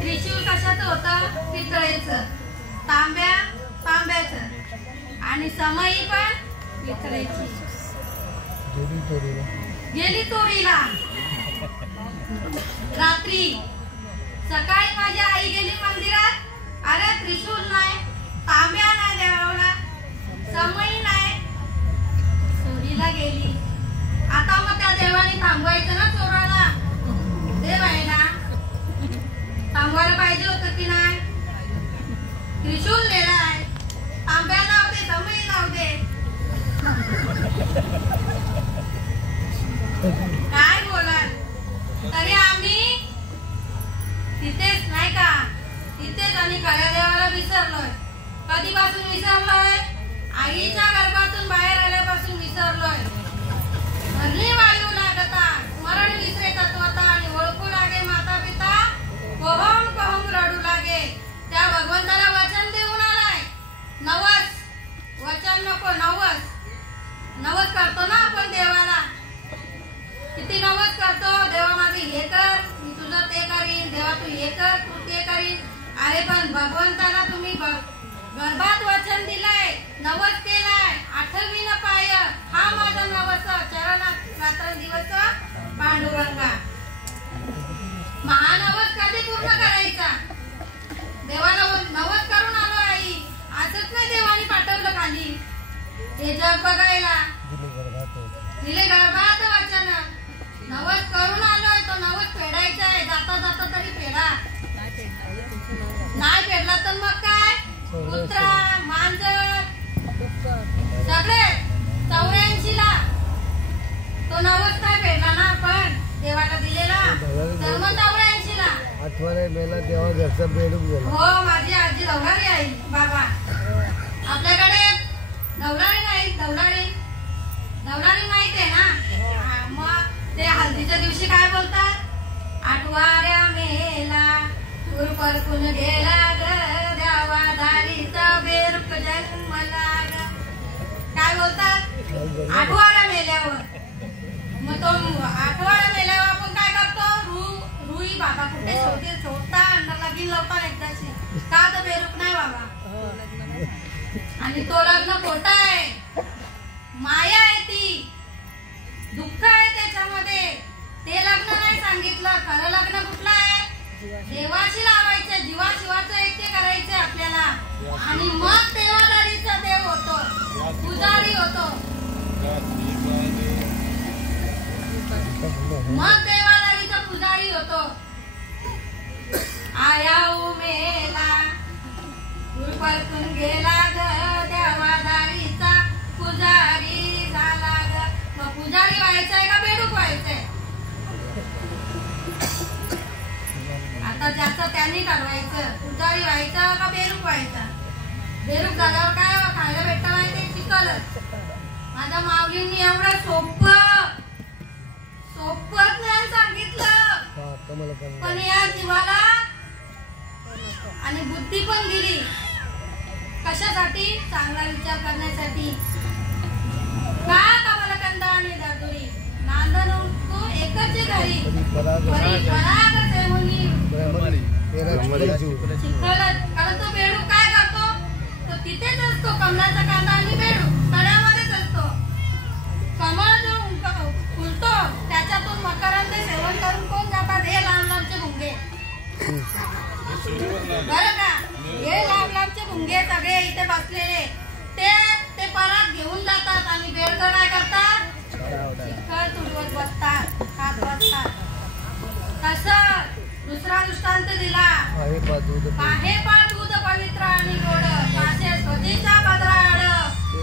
त्रिशूल कशाचं होतं? पितळेचं. तांब्याचं आणि समई पण पितळेची. गेली चोरीला रात्री. सकाळी माझी आई गेली मंदिरात. अरे त्रिशूल नाही, तांब्या नाही देवाला, समई नाही, चोरीला गेली. आता मग त्या देवाने थांबवायचं ना चोराला. देव आहे ना, थांबवायला पाहिजे होतं की नाही? त्रिशूल नेलाय, तांब्या लाव दे, समई लाव दे. काय बोलाल? तरी आम्ही तिथेच नाही का? तिथेच आणि खऱ्या देवाला विसरलोय. कधीपासून विसरलोय? आईच्या गर्भातून बाहेर आल्यापासून विसरलोय. भरली वायू लागता, स्मरण विसरे तत्वता आणि ओळखू लागे माता पिता, कोहम कोहम रडू लागे. त्या भगवंताला वचन देऊन आलाय. नवस वचन नको, नवस करतो ना आपण देवाला. किती नवस करतो? देवा माझे हे कर, मी तुझं ते करीन. देवा तू हे कर, तू ते करीन. अरे पण भगवंताला तुम्ही गर्भात वचन दिलंय, नवस केलाय. आठवी न पाय हा माझा नवस, चरणात रात्रंदिवस पांडुरंगा. महानवस कधी पूर्ण करायचा? देवाला नवस करून आलो आई. असंच नाही देवाने पाठवलं खाली हे जग बघायला. दिले गर्भात वचन. नवस करून आलोय, तो नवस फेडायचा आहे. जाता जाता तरी फेडा. नाही फेडला तर मग काय? कुत्रा, मांजर सगळे 84 ला तो नवस काय फेडला ना आपण देवाला दिलेला. तर मग 84 ला आठवणे मेला तेव्हा घरचा बेडूक गेला. हो, माझी आजी दौलारी आहे बाबा. आपल्याकडे दौलारी नाही, दौलारी माहित आहे ना? मग ते हल्दीच्या दिवशी काय बोलतात? आठवाऱ्या मेला दूर परतून गेला ग, द्यावा दारीचा बेरुक जन्मला ग. काय बोलतात? आठवाऱ्या मेल्यावर. मग तो आठवाऱ्या मेल्यावर आपण काय करतो? रुई बाबा कुठे सोडता लगीन लावता एकदाची. का तर बेरुक नाही बाबा. आणि तो लग्न खोटा आहे, माया आहे ती. दुःख आहे त्याच्यामध्ये. ते लग्न नाही सांगितलं. खरं लग्न कुठलं आहे? देवाशी लावायचं, जीवाशिवाचं ऐक्य करायचंय आपल्याला. आणि मग देवादारीचा देव होतो, पुजारी होतो. मग देवादारीचा पुजारी होतो. आया उमेला परतून गेला ग, देवादारीचा पुजारी झाला ग. मग पुजारी व्हायचंय का बेडूक व्हायचंय? आता ज्याचं त्यांनी ठरवायचं, पुजारी व्हायचं का बेरूक व्हायचा. बेरूक झाल्यावर काय खायला भेटतं माहिती? चिकलच. माझ्या माऊलींनी एवढं सोपं ज्ञान सांगितलं, पण या जीवाला आणि बुद्धी पण दिली. कशासाठी? चांगला विचार करण्यासाठी. का कमलकंद आणि दादुरी नांदन उठतो एकच घरी, पराग सेमुनी कारण तो बेडूक काय करतो? तो तिथेच असतो. कमलाचा कांदा आणि बेडूक तळ्यामध्येच असतो. कमळ जो फुलतो त्याच्यातून मकरंद सेवन करून कोण जातात? हे लांब लांबचे भुंगे. बरं का? हे लांब लांबचे भुंगे सगळे इथे बसलेले ते पराग घेऊन जातात आणि बेडकं काय करतात? चिखल तुडवत बसतात, खात बसतात. कसं? दुसरा दृष्टांत दिला. पाहे पा दूध पवित्र आणि गोड, पाशे स्वतीचा पदराड,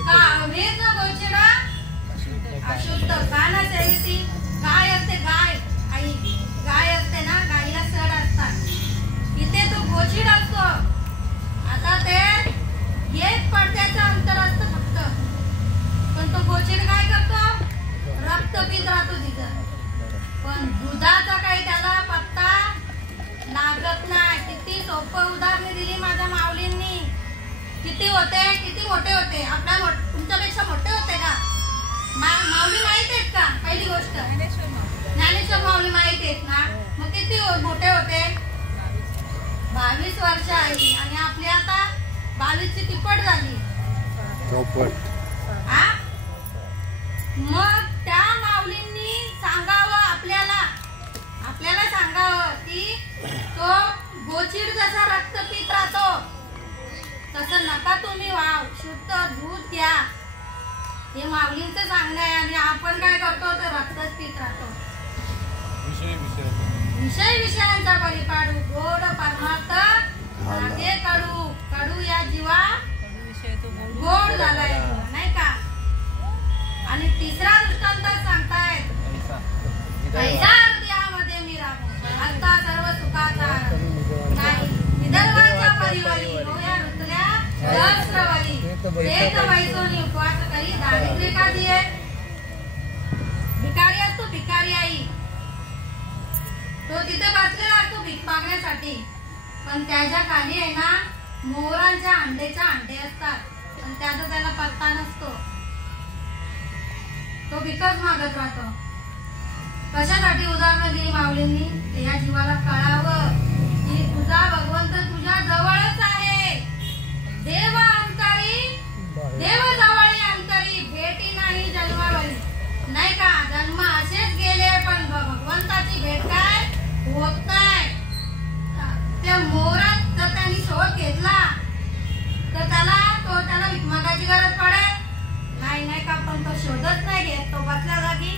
का अभेद गोचिड अशुद्ध. कान सेविती गाय असते. गाय आई गाय असते ना, गाईला सड असतात. इथे तो गोचिड असतो. आता ते एक पडद्याचं अंतर असतं फक्त, पण तो गोचिड काय करतो? रक्त पीत राहतो तिथं. पण दुधाचा काही त्याला पत्ता लागत नाही. किती सोपं उदाहरण दिली माझ्या माऊलींनी. किती होते? किती मोठे होते? आपल्या तुमच्यापेक्षा मोठे होते का? माऊली माहित आहेत का? पहिली गोष्ट ज्ञानेश्वर माऊली माहित आहेत ना. मग किती मोठे होते? 22 वर्ष आई. आणि आपली आता 22 ची तिप्पट झाली. मग त्या माऊलींनी सांगावं आपल्याला सांगावं की तो गोचिड जसा रक्त पीत राहतो तसं नका तुम्ही व्हाव. शुद्ध दूध घ्या. हे माऊलींचं सांगणं आहे. आणि आपण काय करतो? तर रक्तच पीत राहतो. विषयांचा परिपाडू, गोड परमार्थ मागे कडू. कडू या जीवा गोड झालाय, नाही का? आणि तिसरा दृष्टांत सांगतायत. पैसा हृदयामध्ये मी राहू, आता सर्व सुखाचा नाही. विदर्भाच्या परिवारी या ऋतुल्या सहस्रवारी एक वैसोनी उपवास करी दारिद्र्य का दिये. भिकारी असतो, भिकारी आई. तो तिथे बसलेला असतो भीक मागण्यासाठी, पण त्याच्या खाली आहे ना मोरांच्या अंड्याच्या अंडे असतात आणि त्याचा त्याला पत्ता नसतो. तो भिकच मागत राहतो. कशासाठी उदाहरण दिली माऊलींनी? या जीवाला कळावं की तुझा भगवंत तुझ्या जवळच आहे. देव अंतरी, देव जवळ अंतरी, भेटी नाही जन्मावरी. नाही का? जन्म असेच गेले, पण भगवंताची भेट काय होत नाही. त्या मोरात जर त्यांनी शोध घेतला तर त्याला भीक मागायची गरज पडेल नाही का? पण तो शोधच नाही घेत. तो बसल्या जागी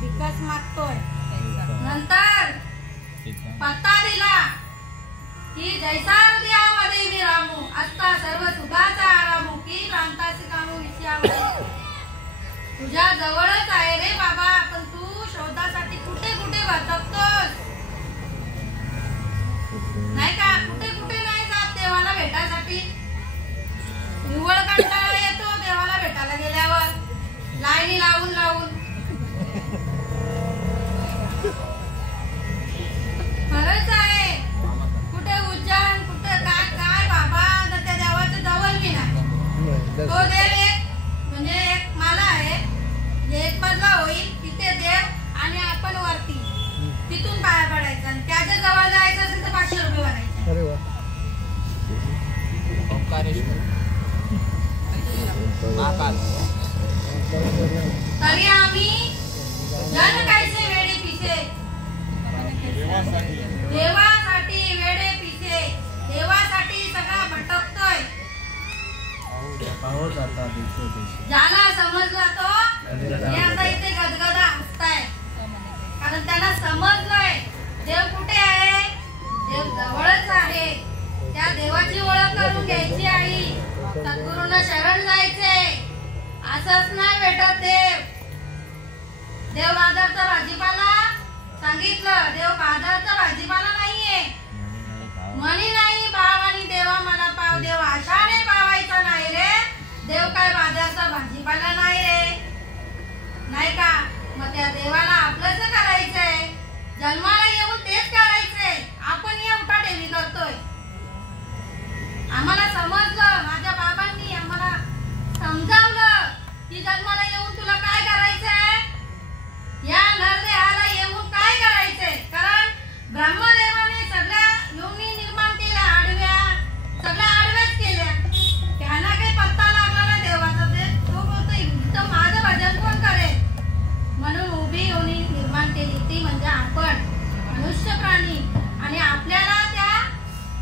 भिकच मागतोय. नंतर पत्ता दिला की जैसा हृदयामध्ये मी रामू, आता सर्व सुखाचा आरामू, की प्रांताचे कामू विषयावर. तुझ्या जवळच आहे रे बाबा, पण तू शोधासाठी कुठे कुठे भटकतोस, नाही का? कुठे कुठे नाही जात देवाला भेटायसाठी. निव्वळ कंटाळा येतो देवाला भेटायला गेल्यावर, लाईनी लावून. खरंच आहे. कुठे उज्जैन, कुठे काय बाबा, त्या देवाचं जवळ बी नाही. तो देव एक माला आहे, एक मजला होईल तिथे देव, आणि आपण वरती तिथून पाया पडायचं. आणि त्याच्या जवळ जायचं असेल तर 500 रुपये भरायचे. तरी आम्ही जन कैसे वेडे पिसे देवासाठी वेडे पिसे देवासाठी सगळा भटकतोय ज्याला समजला तो हे आता इथे गदगदा हसताय कारण त्याला समजलंय देव कुठे आहे देव जवळच आहे त्या देवाची ओळख करून घ्यायची आई सद्गुरूंना शरण जायचे असंच नाही भेटत देव बाजारचा भाजीपाला सांगितलं देव बाजारचा भाजीपाला नाहीये म्हणी नाही भाव आणि देवा मला पाव देव आशाने पावायचा नाही रे देव काय बाजारचा भाजीपाला नाही रे नाही का मग त्या देवाला आपलंच करायचंय जन्माला येऊन तेच करायचंय आपण या उठाठेवी करतोय आम्हाला समजलं माझ्या बाबांनी आम्हाला समजावलं की जन्माला येऊन तुला काय करायचंय या नरदेहाला येऊन काय करायचंय कारण ब्रह्मदेवाने सगळ्या योनी निर्माण केल्या आडव्या सगळ्या आडव्याच केल्या त्यांना काही पत्ता लागला ना देवाचा ते तो बोलतो इथं माझं भजन कोण करेल म्हणून उभी योनी निर्माण केली ती म्हणजे आपण मनुष्य प्राणी आणि आपल्याला त्या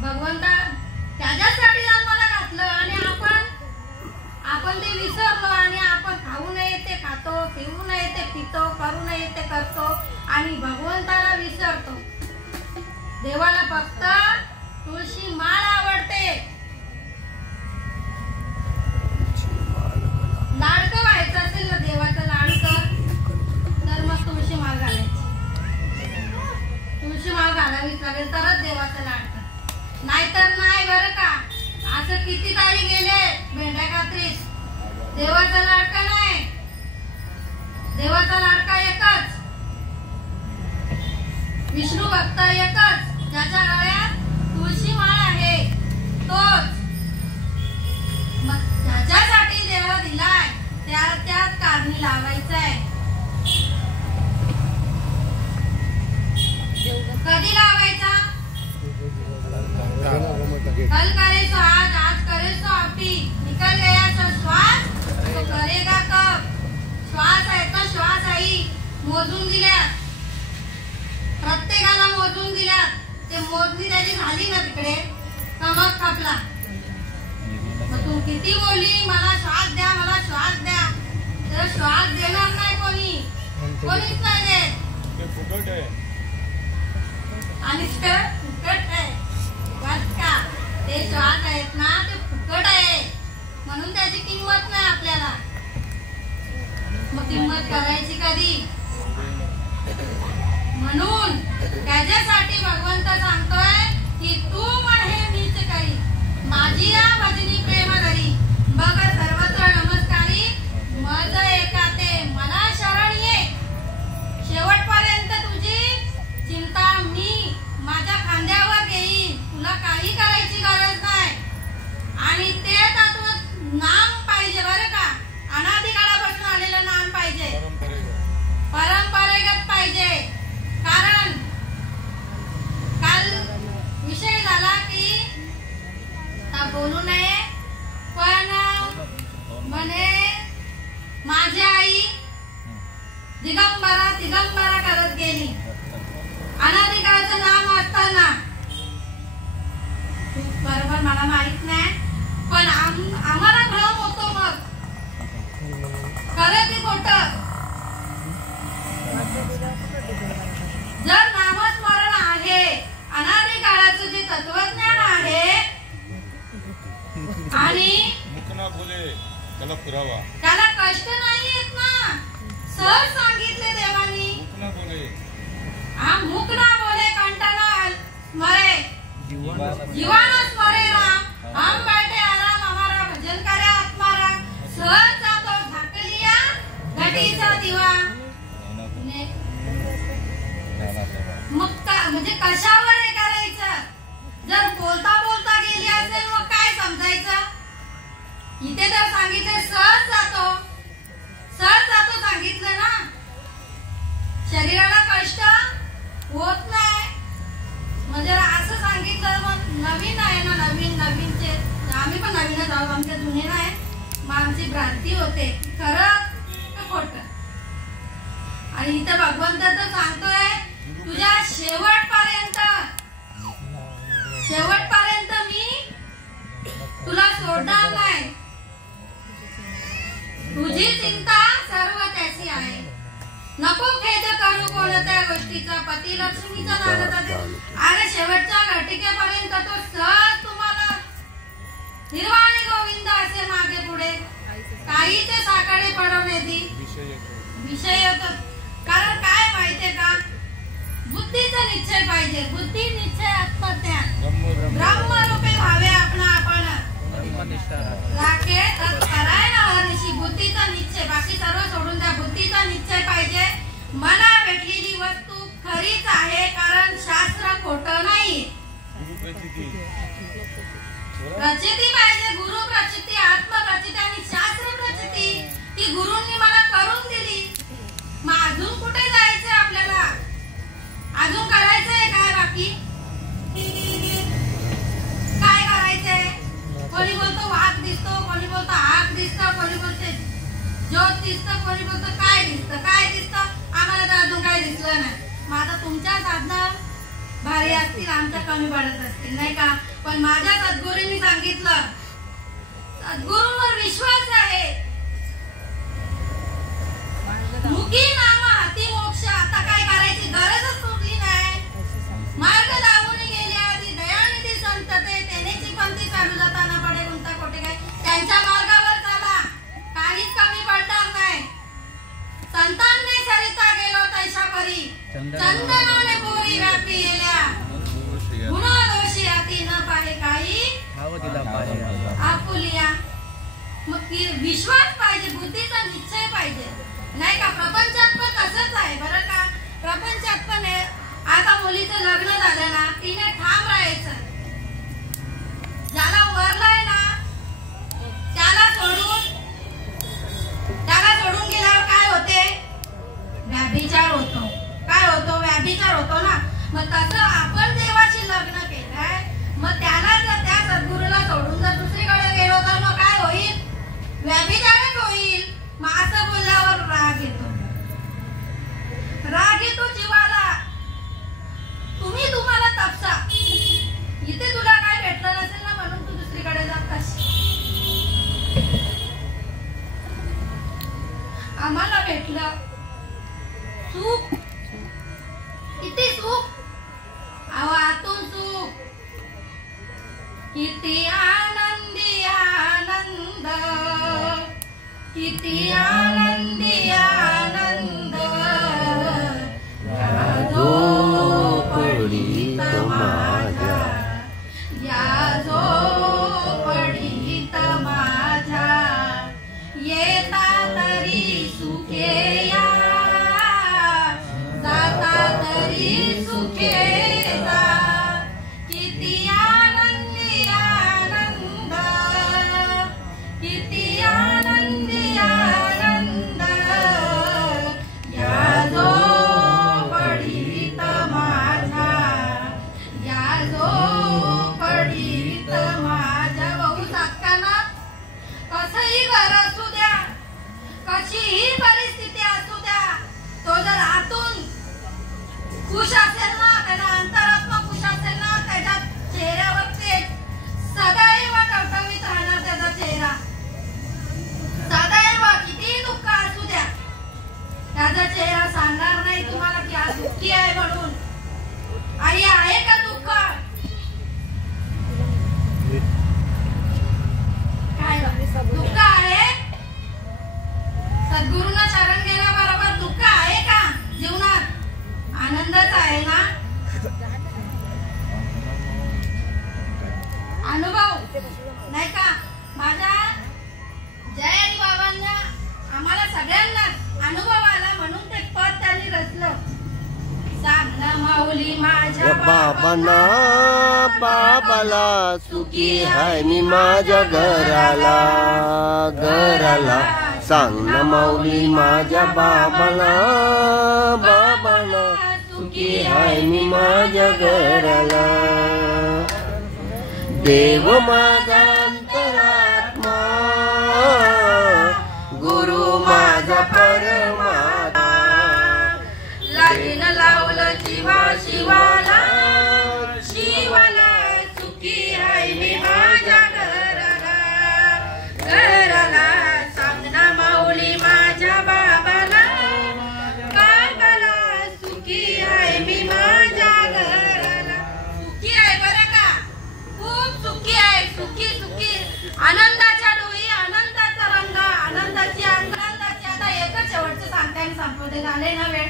भगवंता त्याच्यासाठी जन्माला घातलं आणि आपण ते विसरलो आणि आपण खाऊ नये ते खातो पिऊ नये ते पितो करू नये ते करतो आणि भगवंताला विसरतो देवाला फक्त तुळशी माळ आवडते लाडकं व्हायचं असेल ना देवाचं लाडकं तर मग तुळशी माळ घालायची तुळशी माळ घालावीच लागेल तरच देवाचं लाडकं नाहीतर नाही बरं का असं कितीतरी गेले भेंड्या कात्रीस देवाचा लाडका नाही देवाचा लाडका एकच विष्णू भक्त एकच ज्याच्या गळ्यात तुळशी माळ आहे तोच मग ज्याच्यासाठी देव दिलाय त्याच कारणी लावायचा आहे कधी लावायचा कल करे सो आज करे सो अभी निकल गया तो श्वास तो करेगा कब श्वास आहे तर श्वास आई मोजून दिल्या प्रत्येकाला मोजून दिल्या ते मोजणी त्याची झाली ना तिकडे मग कापला मग तू किती बोलली मला श्वास द्या तर श्वास देणार नाही कोणीच नाही देत आणि फुकट आहे का ते श्वास आहेत ना ते फुकट आहे म्हणून त्याची किंमत नाही आपल्याला मग किंमत करायची कधी म्हणून त्याच्यासाठी भगवंत सांगतोय की तू म्हणे मीच करी माझी या भजनी प्रेम धरी बघ सर्वत्र नमस्कारी मज एका ते मला शरण ये शेवटपर्यंत तुझी चिंता मी माझ्या खांद्यावर घेईन तुला काही करायची गरज नाही आणि ते तत्व नाम पाहिजे बरं का अनादिकाळापासून आलेलं नाम पाहिजे परंपरेगत पाहिजे कारण काल विषय झाला की बोलू नये पण म्हणे माझी आई दिगंबरा करत गेली अनादिकाळाचं नाम असताना बरोबर मला माहित नाही पण आम्हाला भ्रम होतो मग खरं की खोटं जर नामस्मरण आहे अनादिकाळाचं जे तत्वज्ञान आहे आणि मुकना बोले त्याला पुरावा त्याला कष्ट नाही येत ना सहज सांगितले देवानी मुकना बोले कंटाला स्मरे जीवाना स्मरे राम हम बैठे आराम हमारा भजन करे आत्माराम सहज जातो झाकलिया घटीचा दिवा मग म्हणजे कशावर हे करायचं जर बोलता गेली असेल मग काय समजायचं इथे तर सांगितलं सहज जातो सांगितलं ना शरीराला कष्ट होत नाही म्हणजे असं सांगितलं मग नवीन आहे ना नवीनचे आम्ही पण नवीनच आहोत आमच्या जुने नाही मग आमची भ्रांती होते खरं का खोटं आणि इथे भगवंत तर सांगतोय तुझ्या शेवटपर्यंत मी तुला सोडणार नाही. तुझी चिंता सर्व त्याची आहे. नको खेद करू कोणत्या गोष्टीचा. पती लक्ष्मीचा नाद जाते आणि शेवटच्या घटिकेपर्यंत तो सहज तुम्हाला निर्वाणी गोविंद असे मागे पुढे काही ते साकडे पडवण्याची विषय होतो. कारण काय माहितीये का, बुद्धीचा निश्चय पाहिजे. बुद्धी निश्चय आत्मज्ञान ब्रह्मरूपी व्हावे आपण राखेल करायला हरशी. बुद्धीचा निश्चय, बाकी सर्व सोडून द्या. बुद्धीचा निश्चय पाहिजे. मला भेटलेली वस्तू खरीच आहे, कारण शास्त्र खोटं नाही. प्रचिती पाहिजे, गुरु प्रचिती, आत्मप्रचिती आणि शास्त्र प्रचिती. ती गुरूंनी मला करून दिली. मग अजून कुठे जायचंय आपल्याला? अजून करायचंय काय बाकी? काय करायचंय? कोणी बोलतो वाघ दिसतो, कोणी बोलतो आग दिसतो, कोणी बोलते ज्योत दिसतं, कोणी बोलतो काय दिसतं. काय दिसतं? आम्हाला तर अजून काय दिसलं नाही. मग आता तुमच्या साधना भारी असतील, आमच्या कमी पडत असतील नाही का. पण माझ्या सद्गुरूंनी सांगितलं, सद्गुरूंवर विश्वास आहे. मुखी नाम हाती मोक्ष. आता काय करायची गरजच सुटली नाही. मार्ग दावून गेली आधी दयानिधी संत ते तेनेची पंथी चालू जाताना पडे गुंता कोठे काय. त्यांच्या मार्गावर चला, काहीच कमी पडणार नाही. संतांनी सरिता गेलो तैशा परी, चंदनाने बोरी व्यापी गेल्या. गुण दोषी अति न पाहे काही आपुलिया. मग विश्वास पाहिजे, बुद्धीचा निश्चय पाहिजे नाही का. प्रपंचात पण तसंच आहे बरं का. प्रपंचात पण आता मुलीचं लग्न झालं ना, तिने ठाम राहायचं. ज्याला वरलाय ना त्याला सोडून गेल्यावर काय होते? व्याभिचार होतो. काय होतो? व्याभिचार होतो ना. मग तसं आपण देवाशी लग्न केलंय, मग त्याला जर त्या सद्गुरूला सोडून जर दुसरीकडे गेलो तर मग काय होईल? व्याभिचारच होईल. मग असं बोलल्यावर राग येतो जीवाला. तुम्हाला तपसा. इथे तुला काय भेटलं नसेल ना म्हणून तू दुसरीकडे जातास. आम्हाला भेटलं सुख. किती सुख, अहो आतून सुख. किती आनंदी आनंद, किती आनंदी आनंद. या झोपडीत माझ्या, या झोपडीत माझ्या. येता तरी सुखे या, जाता तरी सुखे जा. किती आनंदी आनंद, किती आनंदी आनंद. या झोपडीत माझ्या, या झोपडीत माझ्या. भाऊ सांगताना कसंही घर असू द्या, कशीही परिस्थिती असू द्या, तो जर आतून खुश असेल ना, त्याला अंतरात्मा खुश असेल ना, त्याच्या चेहऱ्यावरती सदैव टवटवीत राहणार त्याचा चेहरा. सदैव किती दुःख असू द्या, त्याचा चेहरा सांगणार नाही तुम्हाला की आज दुःखी आहे म्हणून. आई आहे का दुःख? काय दुःख आहे? सद्गुरूंना शरण गेल्याबरोबर दुःख आहे का जीवनात? आनंदच आहे ना. अनुभव नाही का. माझ्या जय बाबांना आम्हाला सगळ्यांनाच अनुभव आला म्हणून ते पद त्यांनी रचलं. सांग ना माऊली माझ्या बाबांना, बाबाला सुखी हाय मी माझ्या घराला, घराला. सांग ना माऊली माझ्या बाबाला, बाबाला सुखी हाय मी माझ्या घराला. देव माझा अंतरात्मा, गुरु माझा परमात्मा. माझे झाले ना वेळ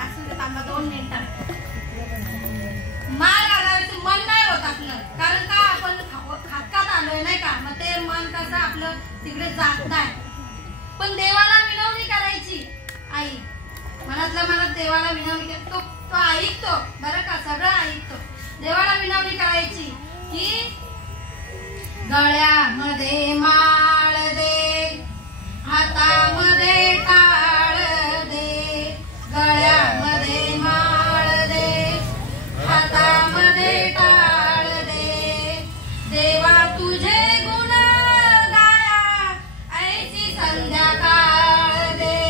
असं ते थांबा 2 मिनिटात. माल घालायचं मन नाही होत आपलं, कारण का आपण खात आलोय नाही का, मग ते मन कसं आपलं तिकडे जात नाही. पण देवाला विनवणी करायची. आई मनातल्या मनात देवाला विनवणी तो ऐकतो बरं का, सगळं ऐकतो. देवाला विनवणी करायची की गळ्यामध्ये माळ दे, हातामध्ये टाळ दे, गळ्यामध्ये माळ दे, हातामध्ये टाळ दे, देवा तुझे गुण गाया ऐसी संध्याकाळ दे,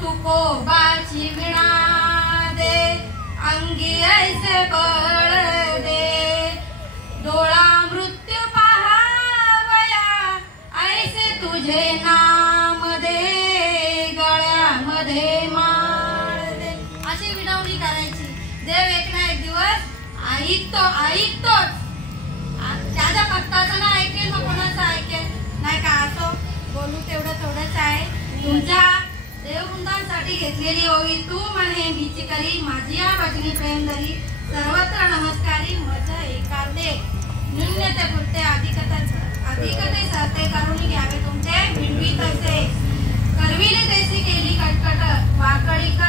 तुकोबाची विणा दे, अंगी ऐसे बळ दे, डोळा मृत्यू पहावया ऐसे तुझे नाम दे, गळ्यामध्ये माळ दे. अशी विनवणी करायची. देव एक ना एक दिवस ऐकतोच. त्याच्या भक्ताचं ना ऐकेल मग कोणाचं ऐकेल नाही का. असो बोलू तेवढंच आहे. तुमच्या देववृंदांसाठी घेतलेली ओवी तू म्हणे मीची करी, माझी या भजनी प्रेम धरी, सर्वत्र नमस्कारी मज एकाते, न्यूनते पुरते अधिकते सहते, करुणी घ्यावे तुमचे भिडवी तसे, करविले तैसी केली कटकट, वाकडी का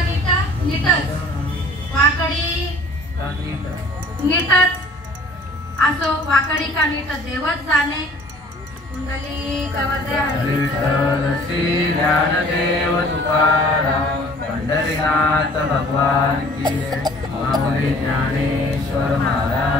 नीटच, वाकडी नीटच असो, वाकडी का नीट देवच जाणे. कुंडली कवदे श्री ज्ञानदेव तुकाराम पंढरीनाथ भगवान की, माऊली ज्ञानेश्वर महाराज